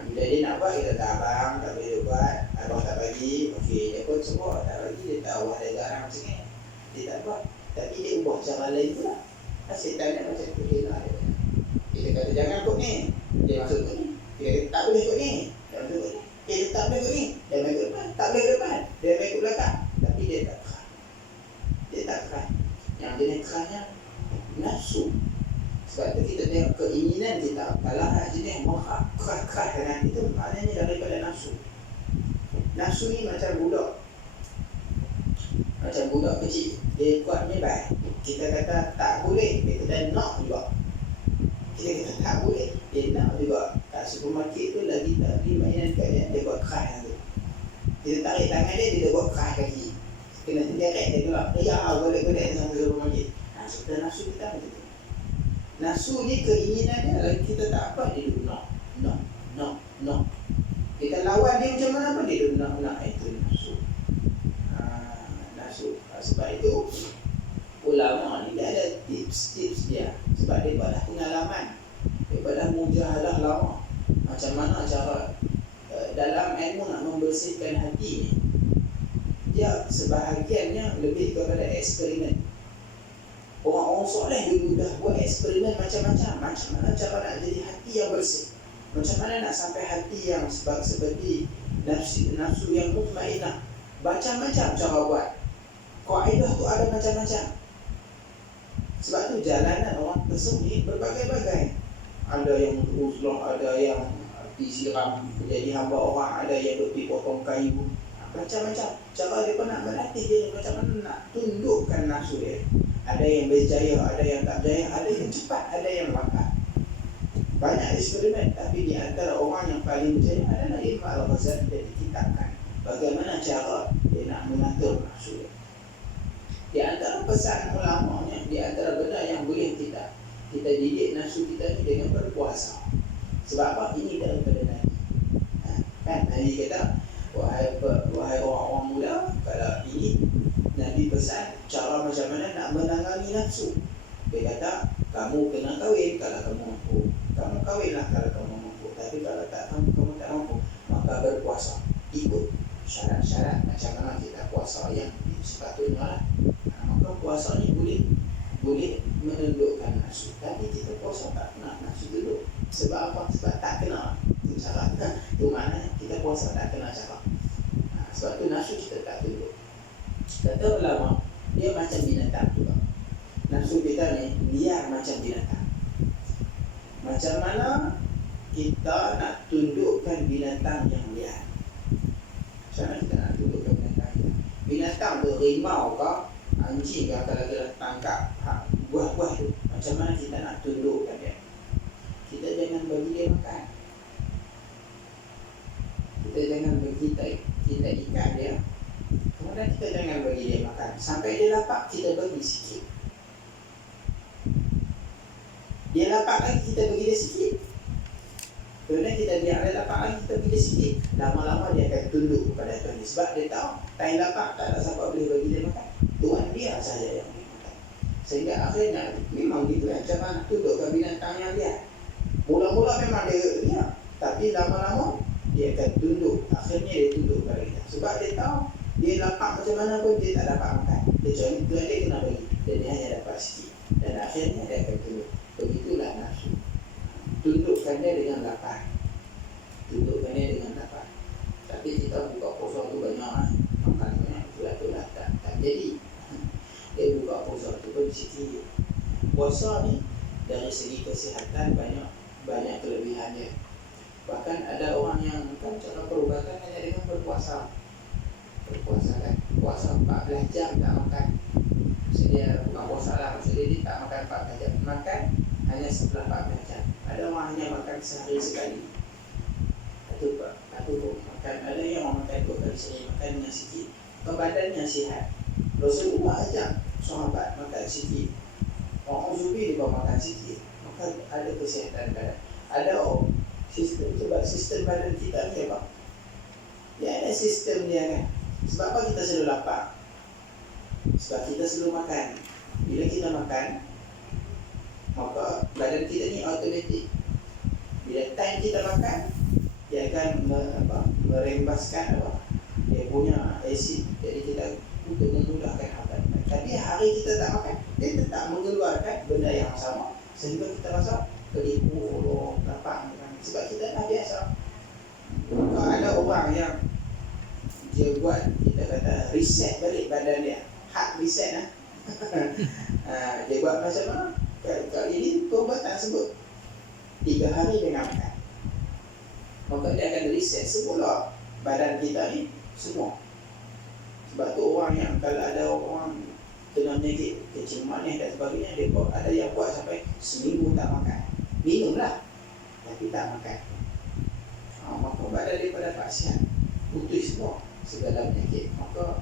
Bila dia nak buat, kita kata abang tak boleh buat, abang tak bagi, okey, dia pun semua tak bagi, dia tahu ada garang macam ni, dia tak buat. Tapi dia ubah cara lain pula. Syaitan dia macam tu, dia lah. Kita kata jangan ikut ni, dia masuk ikut ni. Kita kata tak boleh ikut ni, dia masuk ikut ni. Dia tak boleh ikut ni, dia main ikut depan. Tak boleh ikut depan, dia main ikut belakang. Tapi dia tak kerah. Dia tak kerah. Yang jenis kerahnya nafsu. Sebab tu kita tengok keinginan kita. Kalau nak jenis kerah-kerah dengan itu, maknanya daripada nafsu. Nafsu ni macam budak. Macam budak kecil. Dia kuat menyebab. Kita kata tak boleh, dia kata nak juga. Kita kata tak boleh, dia nak juga. Kat supermarket tu lagi tak beli mainan kat dia buat kerah tu. Kita tarik tangan dia, dia buat kerah kaki. Kena direct dia gelap. Ya, boleh-boleh sama supermarket. Sebenarnya nafsu kita macam tu. Nafsu ni keinginan dia, lagi kita tak apa, dia duduk nak. Kita lawan dia macam mana pun, dia duduk nak. Itu nafsu. Nafsu. Sebab itu ulama ni dia ada tips-tips dia. Sebab dia buat pengalaman, dia buat mujahadah lama. Macam mana cara dalam ilmu nak membersihkan hati ni, dia sebahagiannya lebih kepada eksperimen. Orang-orang soleh dulu dah buat eksperimen macam-macam. Macam mana cara nak jadi hati yang bersih, macam mana nak sampai hati yang seperti nafsu yang mutmainah. Macam-macam cara buat. Kaedah tu ada macam-macam. Sebab tu jalanan orang tersebut berbagai-bagai. Ada yang uzlah, ada yang disiram jadi hamba orang, ada yang dipotong kayu. Macam-macam cara dia pun nak melatih dia macam mana nak tundukkan nafsu dia. Ada yang berjaya, ada yang tak berjaya, ada yang cepat, ada yang lambat. Banyak eksperimen, tapi di antara orang yang paling berjaya adalah Imam Al-Ghazali. Dia dikitabkan bagaimana cara dia nak mengatur nafsu dia. Di antara pesan ulamanya, di antara benda yang boleh kita didik nafsu kita ni dengan berpuasa. Sebab apa? Ini daripada Nabi. Kan Nabi kata, wahai orang-orang muda, kalau ini Nabi pesan cara macam mana nak menangani nafsu. Dia kata, kamu kena kahwin kalau kamu mampu. Kamu kahwinlah kalau kamu mampu. Tapi kalau kamu tak mampu, maka berpuasa. Ikut syarat-syarat macam mana kita puasa yang sepatutnya lah. Maka puasa ni boleh menundukkan nafsu. Tapi kita puasa tak kena nafsu dulu. Sebab apa? Sebab tak kena. Itu cara. Itu maknanya kita puasa tak kena cara. Sebab tu nafsu kita tak tunduk. Kata ulama, dia macam binatang juga. Nafsu kita ni liar macam binatang. Macam mana kita nak tundukkan binatang yang liar? Macam mana kita nak tundukkan binatang kita? Binatang tu rimau ke, anjing ke, kalau kita tangkap buah-buah tu, macam mana kita nak tundukkan dia? Kita jangan bagi dia makan. Kita jangan bagi kita ikat dia. Kemudian kita jangan bagi dia makan. Sampai dia lapar, kita bagi sikit. Dia lapar lagi, kita bagi dia sikit. Kemudian kita biar dia lapar lagi, kita bagi dia sikit. Lama-lama dia akan tunduk kepada Tuhan. Sebab dia tahu, time lapar tak ada siapa boleh bagi dia makan. Tuhan dia saja yang boleh makan. Sehingga akhirnya memang gitu kan, cara nak tundukkan binatang yang liar. Mula-mula memang dia, tapi lama-lama dia akan tunduk. Akhirnya dia tunduk kepada kita. Sebab dia tahu, dia lapar macam mana pun dia tak dapat makan. Kecuali Tuhan dia kena bagi. Dan dia hanya dapat sikit. Dan akhirnya dia akan tunduk. Begitulah nafsu. Tundukkan dia dengan lapar. Tundukkan dia dengan lapar. Tapi kita buka puasa tu banyak makan banyak pula tak jadi. Dia buka puasa tu pun sikit. Puasa ni dari segi kesihatan banyak kelebihannya. Bahkan ada orang yang kan cara perubatan hanya dengan berpuasa. Berpuasa kan, puasa 14 jam tak makan. Maksudnya bukan puasa lah, maksudnya dia tak makan 14 jam. Makan hanya setelah 14 jam. Ada orang hanya makan sehari sekali. Itu makan. Ada yang orang makan 2 kali sehari, makannya sikit. Badannya sihat. Rasulullah ajak sahabat makan sikit. Orang Zubi dia makan sikit, maka ada kesihatan badan. Ada sistem, sebab sistem badan kita ni apa? Dia ada sistem dia kan. Sebab apa kita selalu lapar? Sebab kita selalu makan. Bila kita makan, maka badan kita ni automatik. Bila time kita makan, dia akan merembaskan dia punya asid. Jadi kita untuk memudahkan makan. Tapi hari kita tak makan, dia tetap mengeluarkan benda yang sama sehingga kita rasa kelipu, lapar. Sebab kita dah biasa. Kalau ada orang yang dia buat, kita kata reset balik badan dia, hard reset lah. Dia buat macam mana? Kali ini perubatan sebut 3 hari dengan makan, maka dia akan reset semula badan kita ni semua. Sebab tu orang yang kalau ada orang kena penyakit kencing manis dan sebagainya, dia buat, ada yang buat sampai seminggu tak makan, minumlah tapi tak makan. Maka badan dia pada pasian, putus semua segala penyakit. Maka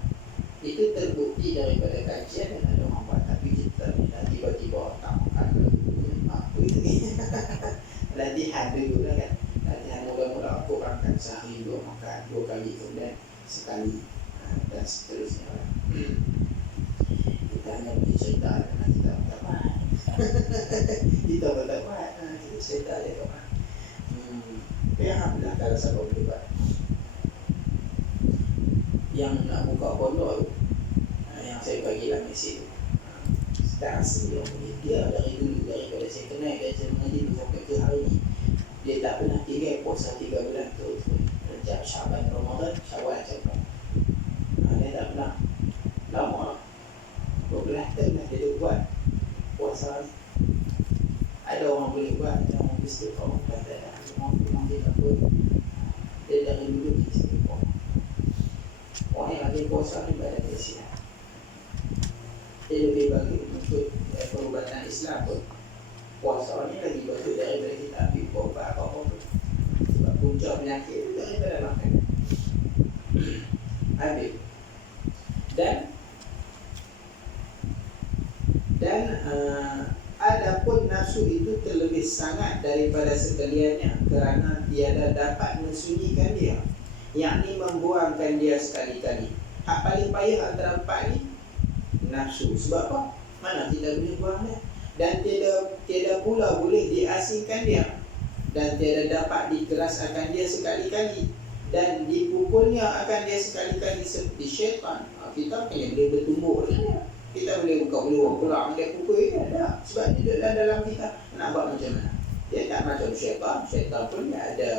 itu terbukti daripada kajian dan ada orang buat. Tapi kita dah tiba-tiba tak makan apa itu ni. Latihan dulu lah kan. Latihan mula-mula aku makan sehari 2 makan 2 kali, kemudian sekali dan seterusnya. Kita hanya boleh cerita kerana kita tak buat. Kita pun tak buat, kita cerita je tak buat. Alhamdulillah kalau saya boleh buat. Yang nak buka pondok tu, yang saya bagilah mesej tu, sekarang sebelum dia dari dulu, daripada saya kenal dia saya mengaji sampai ke hari ni, dia tak pernah tinggal puasa 3 bulan tu. Sejak Syaban, Ramadan, Syawal sampai dia tak pernah. Lama 12 tahun dah dia buat puasa ni. Ada orang boleh buat, ada orang istiqamah, kata dah memang dia tak boleh. Dia dari dulu dia istiqamah. Orang yang ada puasa ni badan dia sihat. Dia lebih bagi untuk perubatan Islam pun. Puasa ni lagi bagus daripada kita ambil berubat apa-apa pun. Sebab punca penyakit itu daripada makan. Ambil. Dan adapun nafsu itu terlebih sangat daripada sekaliannya kerana tiada dapat mensunyikan dia, yakni membuangkan dia sekali-kali. Hak paling payah antara 4 ni nafsu. Sebab apa? Mana kita boleh buang dia, dan tiada pula boleh diasingkan dia, dan tiada dapat dikerasakan dia sekali-kali, dan dipukulnya akan dia sekali-kali seperti syaitan. Kita hanya boleh bertumbuk dia. Kita boleh buka peluang pulang dia pukul dia tak. Sebab dia dalam kita nak buat macam mana. Dia tak macam syaitan. Syaitan pun dia ada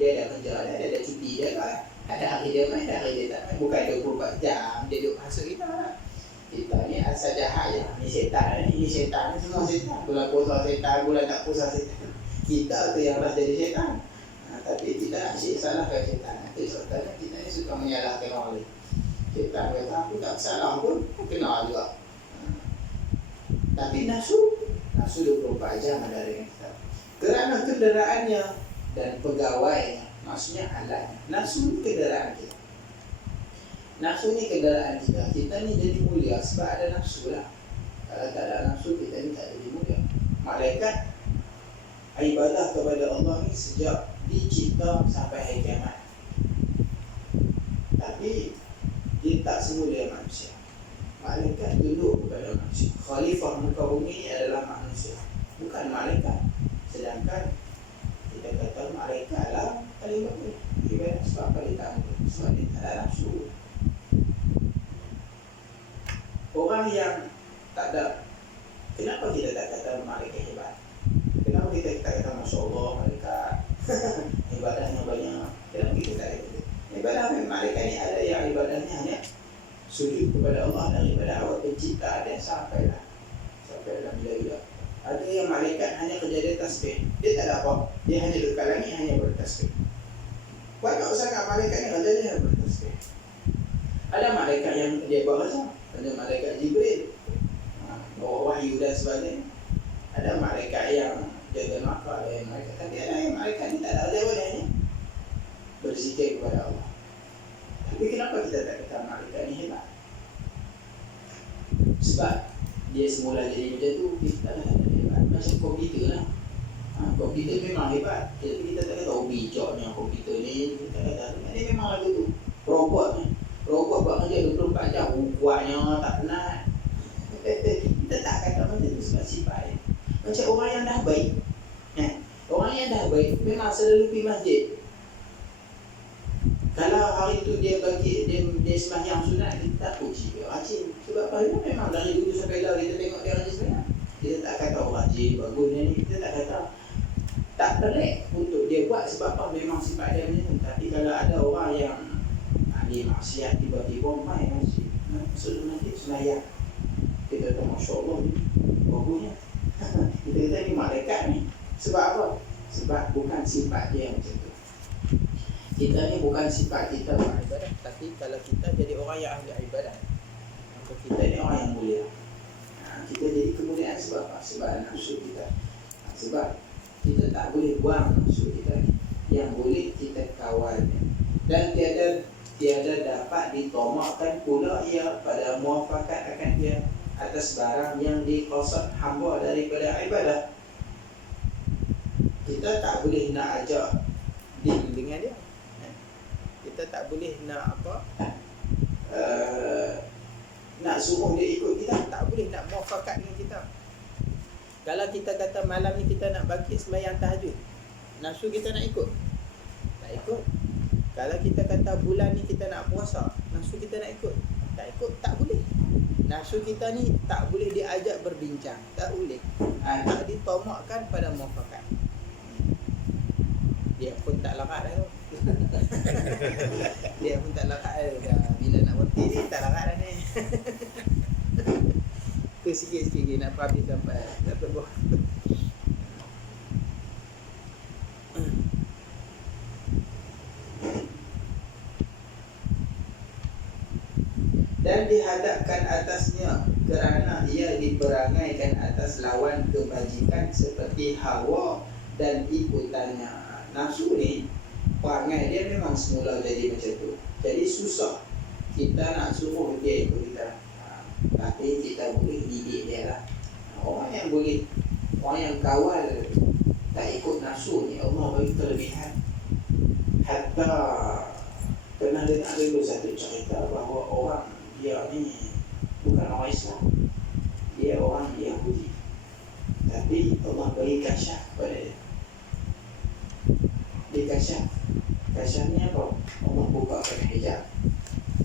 kerja dia, ada cuti dia kan. Ada hari dia main, ada hari dia tak main. Bukan 24 jam dia duduk hasut kita. Kita ni asal jahat je. Ni syaitan ni semua syaitan. Bulan puasa syaitan, bulan tak puasa syaitan. Kita tu yang dah jadi syaitan. Tapi kita asyik salahkan syaitan. Itu sebabnya kita ni suka menyalahkan orang lain. Syaitan kata aku tak salah pun, kena juga. Tapi nafsu 24 jam ada dengan kita. Kerana kenderaannya dan pegawainya, maksudnya alatnya. Nafsu ni kenderaan kita. Nafsu ni kenderaan kita. Kita ni jadi mulia sebab ada nafsu lah. Kalau tak ada nafsu, kita ni tak jadi mulia. Malaikat ibadah kepada Allah ni sejak dicipta sampai hari kiamat. Tapi dia tak semulia manusia. Malaikat duduk kepada manusia. Khalifah muka bumi adalah manusia, bukan malaikat. Sedangkan kita kata malaikat lah paling bagus. Sebab apa dia tak bagus? Sebab dia tak ada nafsu. Orang yang tak ada, kenapa kita tak kata malaikat hebat? Kenapa kita tak kata Masya Allah malaikat ibadahnya banyak? Kenapa kita tak kata? Ibadah malaikat ni ada yang ibadahnya hanya sujud kepada Allah daripada awal pencipta ada sampai bila-bila. Ada yang malaikat hanya kerja dia tasbih. Dia tak ada apa. Dia hanya dekat langit hanya bertasbih. Banyak sangat malaikat ni kerja dia bertasbih. Ada malaikat yang dia buat macam, ada malaikat Jibril bawa wahyu dan sebagainya. Ada malaikat yang jaga nafkah, ada yang malaikat. Tapi ada yang malaikat ni tak ada apa dia hanya berzikir kepada Allah. Tapi kenapa kita tak kata malaikat ni hebat? Sebab dia semula jadi macam tu, kita dah hebat. Macam komputer lah. Komputer memang hebat. Kita tak kata bijaknya komputer ni. Kita kata dia memang lagu tu. Robot ni. Robot buat kerja 24 jam. Kuatnya tak penat. Kita tak kata macam tu sebab sifat dia. Macam orang yang dah baik. Orang yang dah baik memang selalu pergi masjid. Kalau hari tu dia sembahyang sunat, kita tak puji dia rajin. Sebab pada memang dari dulu sampai lah kita tengok dia rajin sembahyang. Kita tak kata orang rajin, bagus ni, kita tak kata. Tak pelik untuk dia buat sebab apa, memang sifat dia macam tu. Tapi kalau ada orang yang dia maksiat tiba-tiba main masjid, suruh nanti sembahyang, kita kata Masya Allah ni, bagusnya. Kita kata ni malaikat ni. Sebab apa? Sebab bukan sifat dia macam tu. Kita ni bukan sifat kita beribadah, tapi kalau kita jadi orang yang ahli ibadah, maka kita ni orang yang mulia. Kita jadi kemuliaan sebab apa? Sebab nafsu kita. Sebab kita tak boleh buang nafsu kita ni. Yang boleh kita kawalnya. Dan tiada dapat ditomakkan pula ia pada muafakat akan dia atas barang yang diqasad hamba daripada ibadah. Kita tak boleh nak ajak deal dengan dia. Kita tak boleh nak nak suruh dia ikut kita. Tak boleh nak muafakat dengan kita. Kalau kita kata malam ni kita nak bangkit sembahyang tahajud, nafsu kita nak ikut? Tak ikut. Kalau kita kata bulan ni kita nak puasa, nafsu kita nak ikut? Tak ikut, tak boleh. Nafsu kita ni tak boleh diajak berbincang. Tak boleh. Tak ditomakkan pada muafakat. Dia pun tak larat dah tu. Dia pun tak larat dah. Bila nak berhenti ni tak larat dah ni. Tu sikit-sikit nak habis sampai tak terbuh. Dan dihadapkan atasnya kerana ia diperangaikan atas lawan kebajikan seperti hawa dan ikutannya. Nafsu ni, perangai dia memang semula jadi macam tu. Jadi susah kita nak suruh dia ikut kita. Tapi kita boleh didik dia lah. Orang yang boleh, orang yang kawal tak ikut nafsu ni, Allah bagi kelebihan. Hatta pernah dengar dulu satu cerita bahawa orang dia ni bukan orang Islam, dia orang Yahudi, tapi Allah bagi kasyaf pada dia. Dia kasyaf. Kasyafnya apa? Allah bukakan hijab.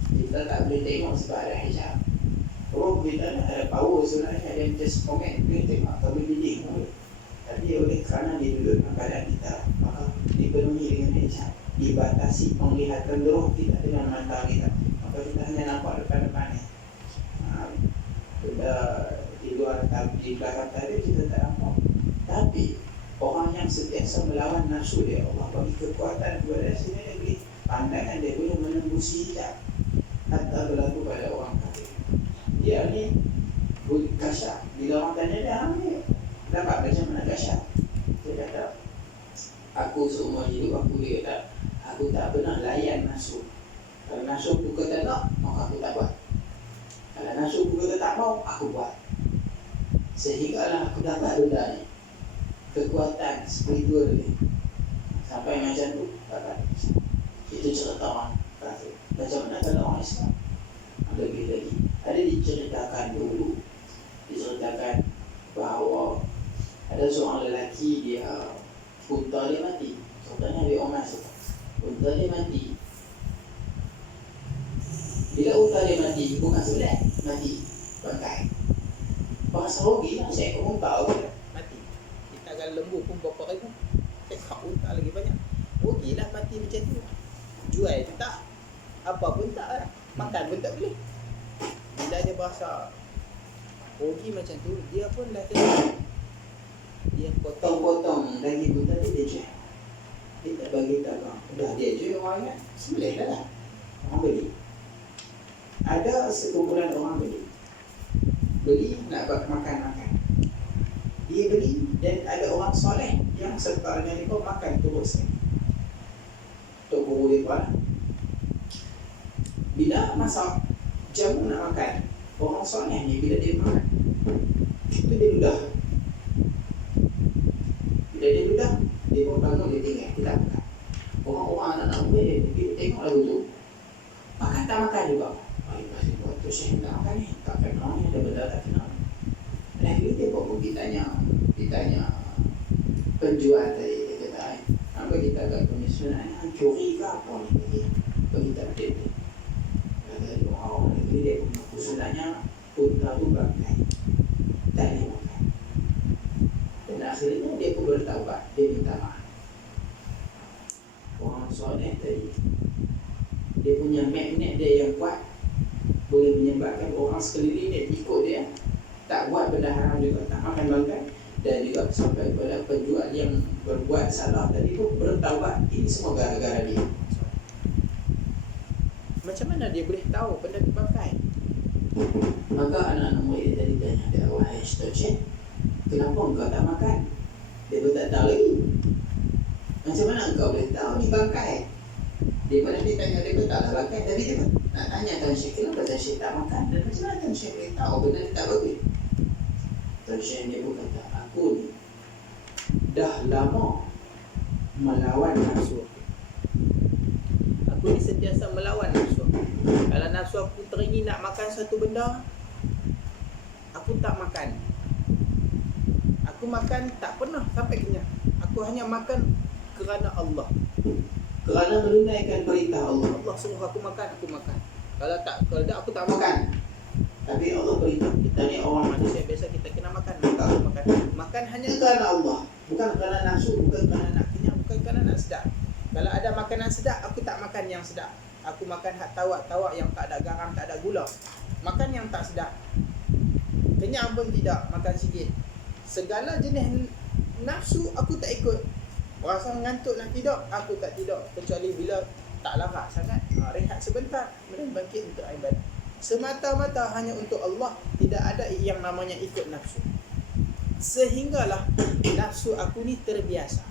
Kita tak boleh tengok sebab ada hijab. Roh kita ada power sebenarnya, dia just komen, boleh tengok atau boleh bidik pun. Tapi oleh kerana dia duduk dalam keadaan kita, maka dipenuhi dengan hijab, dibatasi penglihatan roh kita dengan mata kita. Maka kita hanya nampak depan-depan ni. Kita di luar di belakang tadi kita tak nampak. Tapi orang yang sentiasa melawan nafsu dia, Allah bagi kekuatan kepada sini, dia boleh pandangan dia boleh menembusi hijab. Hatta berlaku pada orang kafir. Dia ni kasyaf. Bila orang tanya dia, dapat macam mana kasyaf? Dia kata, aku seumur hidup dia kata, aku tak pernah layan nafsu. Kalau nafsu aku kata tak, maka aku tak buat. Kalau nafsu aku kata tak mau, aku buat. Sehinggalah aku dapat benda ni, kekuatan spiritual ni. Sampai macam tu dapat. Itu cerita orang kafir. Macam mana kalau orang Islam? Lebih lagi, ada diceritakan dulu, diceritakan bahawa ada seorang lelaki, dia unta dia mati. Contohnya Nabi Umar, unta dia mati. Bila unta dia mati, bukan sebelah, mati bangkai. Bahasa rugi lah, seekor unta pun mati. Kita kalau lembu pun berapa ribu, seekor unta lagi banyak. Rugilah mati macam tu. Jual tu tak, apa pun tak lah. Makan pun tak boleh. Bila dia bahasa rugi macam tu, dia pun dah kena. Dia potong-potong daging tu tadi, dia jual. Dia tak bagi dagang. Dah dia jual orang kan, sembelih dah lah. Orang beli. Ada sekumpulan orang beli nak buat makan-makan. Dia beli dan ada orang soleh yang serta dengan dia makan terus. Untuk guru dia buat. Bila masak jamu nak makan, Orang soleh ni bila dia makan itu dia ludah. Bila dia ludah, dia pun bangun, dia tinggal, dia tak makan. Orang-orang anak-anak muda dia tengok lagu tu, makan tak makan juga. Masih buat tu saya tak makan ni, tak kenal ni, ada benda tak kenal. Dan dia pun pergi tanya penjual tadi, dia kata, apa kita agak punya sebenarnya curi ke apa ni? Bagi tak dia. Kata dia, wow, dia pun mengaku sebenarnya unta tu bangkai, tak boleh makan. Dan akhirnya dia pun bertaubat, dia minta maaf. Orang soleh tadi, dia punya magnet dia yang kuat, boleh menyebabkan orang sekeliling dia ikut dia, tak buat benda haram juga, tak makan bangkai. Dan juga sampai kepada penjual yang berbuat salah tadi pun bertaubat. Ini semua gara-gara dia. Macam mana dia boleh tahu benda tu bangkai? Maka anak-anak murid tadi tanya dia, wahai Stoche, kenapa engkau tak makan? Dia pun tak tahu lagi. Macam mana engkau boleh tahu ni bangkai? Dia pun nanti tanya, dia pun taklah bangkai. Tapi dia pun nak tanya Tuan Syekh, kenapa Tuan Syekh tak makan? Dan macam mana Tuan Syekh boleh tahu benda ni tak bagus? Tuan Syekh dia pun kata, aku ni dah lama melawan nafsu. Aku ni sentiasa melawan nafsu. Kalau nafsu aku teringin nak makan satu benda, aku tak makan. Aku makan tak pernah sampai kenyang. Aku hanya makan kerana Allah. Kerana menunaikan perintah Allah. Allah suruh aku makan, aku makan. Kalau tak aku tak makan. Makan. Tapi Allah beritahu Kita ni orang manusia biasa, kita kena makan, maka aku makan. Makan hanya kerana Allah, bukan kerana nafsu, bukan kerana nak kenyang, bukan kerana nak sedap. Kalau ada makanan sedap, aku tak makan yang sedap. Aku makan hak tawak-tawak yang tak ada garam, tak ada gula. Makan yang tak sedap. Kenyang pun tidak, makan sikit. Segala jenis nafsu aku tak ikut. Rasa ngantuk nak tidur, aku tak tidur. Kecuali bila tak larat sangat, rehat sebentar, kemudian bangkit untuk ibadah. Semata-mata hanya untuk Allah, tidak ada yang namanya ikut nafsu. Sehinggalah nafsu aku ni terbiasa.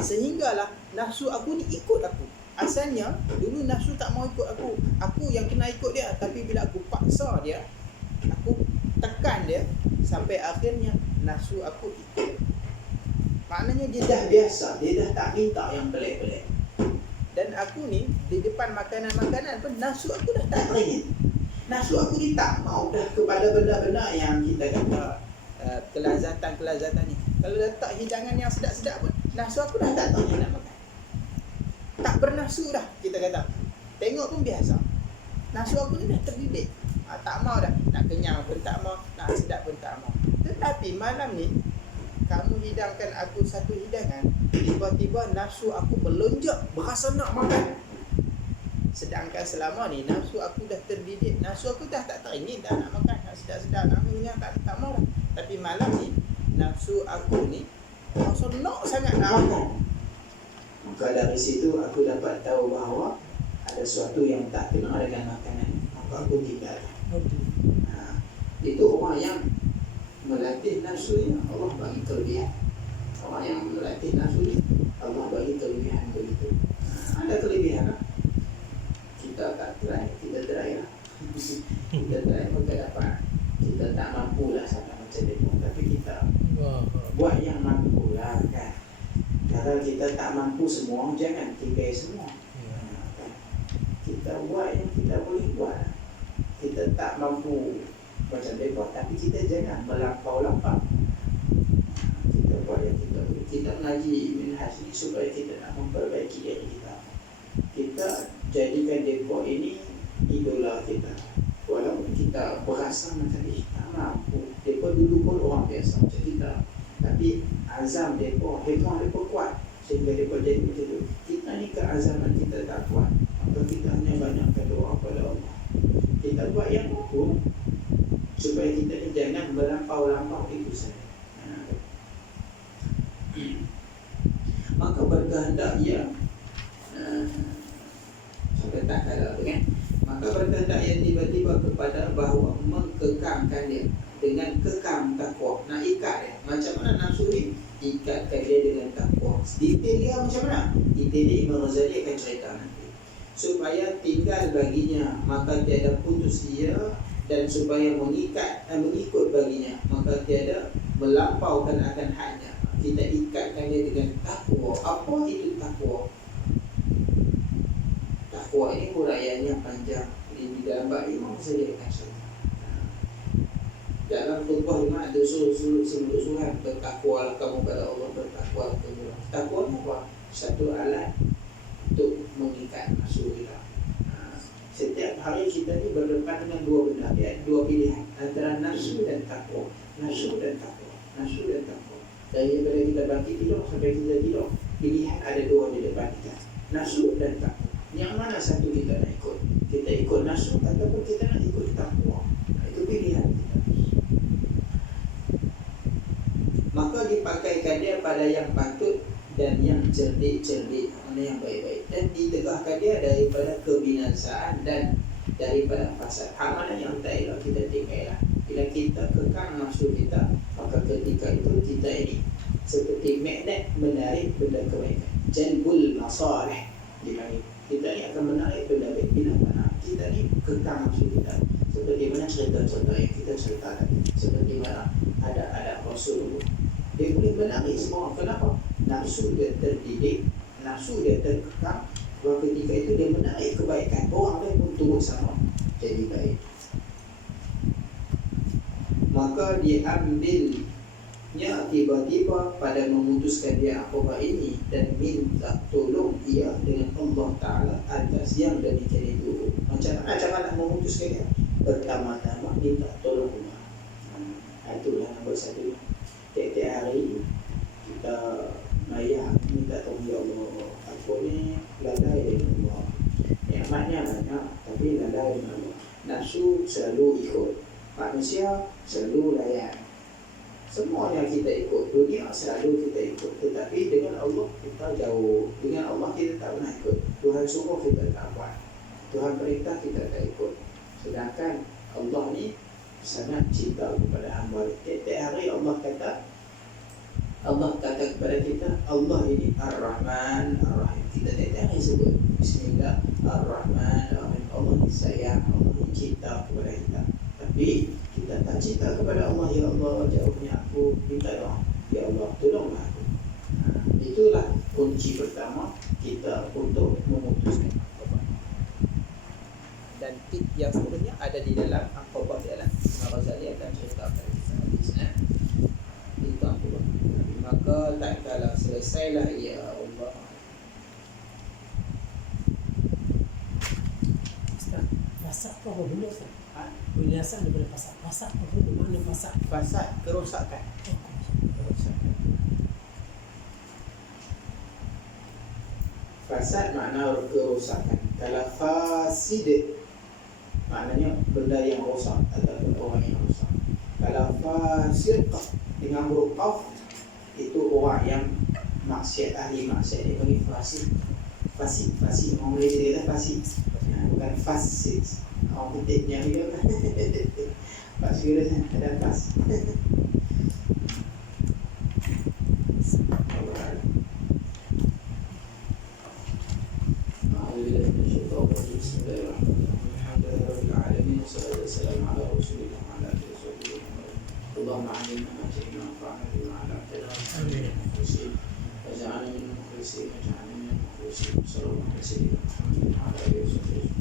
Sehinggalah nafsu aku ni ikut aku. Asalnya dulu nafsu tak mau ikut aku. Aku yang kena ikut dia. Tapi bila aku paksa dia, aku tekan dia, sampai akhirnya nafsu aku ikut. Maknanya dia dah biasa, dia dah tak minta yang pelik-pelik. Dan aku ni di depan makanan-makanan pun nafsu aku dah tak teringin. Nafsu aku ni tak mau dah kepada benda-benda yang kita kata kelazatan ni. Kalau letak hidangan yang sedap-sedap pun, nafsu aku dah tak tahu nak makan. Tak bernafsu dah, kita kata. Tengok pun biasa. Nafsu aku ni dah terdidik. Tak mau dah. Nak kenyang pun tak mau, nak sedap pun tak mau. Tetapi malam ni, kamu hidangkan aku satu hidangan, tiba-tiba nafsu aku melonjak, berasa nak makan. Sedangkan selama ni nafsu aku dah terdidik, nafsu aku dah tak teringin dah nak makan, nak sedap-sedap, nak kenyang, tak mau dah. Tapi malam ni nafsu aku ni rasa nak sangat nak makan. Maka dari situ aku dapat tahu bahawa ada sesuatu yang tak kena dengan makanan. Maka aku tinggal. Itu orang yang melatih nafsu ni, Allah bagi kelebihan. Orang yang melatih nafsu ni, Allah bagi kelebihan begitu. Ada kelebihan lah. Kita tak try, kita try lah. Kita try maka dapat. Kita tak mampu lah sama macam dia pun, tapi kita buat yang mampu lah kan. Kalau kita tak mampu semua, jangan tinggal semua. Kita buat yang kita boleh buat. Kita tak mampu macam mereka, tapi kita jangan melampau-lampau. Kita buat yang kita boleh. Kita mengaji minhaj ini supaya kita nak memperbaiki diri kita. Kita jadikan mereka ini idola kita. Walaupun kita berasa macam tak mampu. Mereka dulu pun orang biasa macam kita. Tapi azam mereka, hikmah mereka kuat. Sehingga mereka jadi macam itu. Kita ni keazaman kita tak kuat. Maka kita hanya banyakkan doa kepada Allah. Kita buat yang mampu supaya kita ni jangan melampau-lampau itu saja. Maka berkehendak ia sampai tak kalah tu kan. Maka berkehendak ia tiba-tiba kepada bahawa mengkekamkan dia dengan kekam takwa. Nak ikat dia. Macam mana nafsu ni? Ikatkan dia dengan takwa. Detail dia macam mana? Detail dia Imam Ghazali akan cerita nanti. Supaya tinggal baginya, maka tiada putus ia dan supaya mengikut baginya, maka tiada melampaukan akan hadnya. Kita ikatkan dia dengan takwa. Apa itu takwa? Takwa ini huraiannya panjang. Ini di dalam bab imam saja akan saja. Dalam khutbah lima ada suruhan bertakwalah kamu pada Allah, bertakwalah kamu. Takwa apa? Satu alat untuk mengikat nafsu kita. Setiap hari kita ni berdepan dengan dua benda, dua pilihan antara nafsu dan takwa, nafsu dan takwa, nafsu dan takwa. Daripada kita bangkit tidur sampai kita tidur, pilihan ada dua di depan kita, nafsu dan takwa. Yang mana satu kita nak ikut? Kita ikut nafsu ataupun kita nak ikut takwa? Itu pilihan kita. Maka dipakaikan dia pada yang patut dan yang cerdik-cerdik, mana yang baik-baik, dan ditegahkan dia daripada kebinasaan dan daripada fasad. Hal mana yang tak elok kita tinggalkan. Bila kita kekang nafsu kita, maka ketika itu kita ini seperti magnet menarik benda kebaikan. Jalbul masalih, dimana kita ni akan menarik benda baik. Bila mana kita ni kekang nafsu kita, seperti mana cerita-cerita yang kita ceritakan, seperti mana ada Rasulullah, dia boleh menarik semua. Kenapa? Nafsu dia terdidik, nafsu dia terkekang. Kalau ketika itu dia menarik kebaikan, orang lain pun turut sama jadi baik. Maka diambilnya tiba-tiba pada memutuskan dia apa ini dan minta tolong ia dengan Allah Ta'ala atas yang demikian itu. Macam mana nak memutuskan dia? Pertama-tama minta tolong Allah. Itulah nombor satu. Tiap-tiap hari kita maya minta tolong ya Allah. Aku ni lalai dengan Allah. Nikmatnya banyak tapi lalai dengan Allah. Nafsu selalu ikut, manusia selalu layan. Semuanya kita ikut, dunia selalu kita ikut. Tetapi dengan Allah kita jauh. Dengan Allah kita tak pernah ikut. Tuhan suruh kita tak buat, Tuhan perintah kita tak ikut. Sedangkan Allah ni sangat cinta kepada hamba. Tiap-tiap hari Allah kata kepada kita, Allah ini Ar-Rahman Ar-Rahim. Kita tiap-tiap hari sebut Bismillah Ar-Rahman Ar-Rahim. Allah ni sayang, Allah ni cinta kepada kita. Tapi kita tak cinta kepada Allah. Ya Allah, jauhnya aku, minta doa, ya Allah tolonglah aku. Itulah kunci pertama kita untuk memutuskan. Dan tip yang seterusnya ada di dalam Aqabah di dalam Imam Ghazali akan ceritakan di sana. Itu Aqabah. Maka tak kala selesailah ya Allah. Ustaz, fasad apa benda Ustaz? Penjelasan daripada fasad. Fasad apa benda? Mana fasad? Fasad, kerosakan. Kerosakan. Fasad makna kerosakan. Kalau fasid maknanya benda yang rosak ataupun orang yang rosak. Kalau fasiq dengan huruf qaf itu orang yang maksiat, ahli maksiat, dia panggil fasik. Fasik orang Malaysia dia kata fasik, bukan fasid. Orang putihnya dia kan fasik dia ada fas. اللهم علمنا ما جهلنا وانفعنا بما علمتنا واجعلنا من المخلصين واجعلنا من المخلصين صلى الله عليه وسلم محمد وعلى اله وصحبه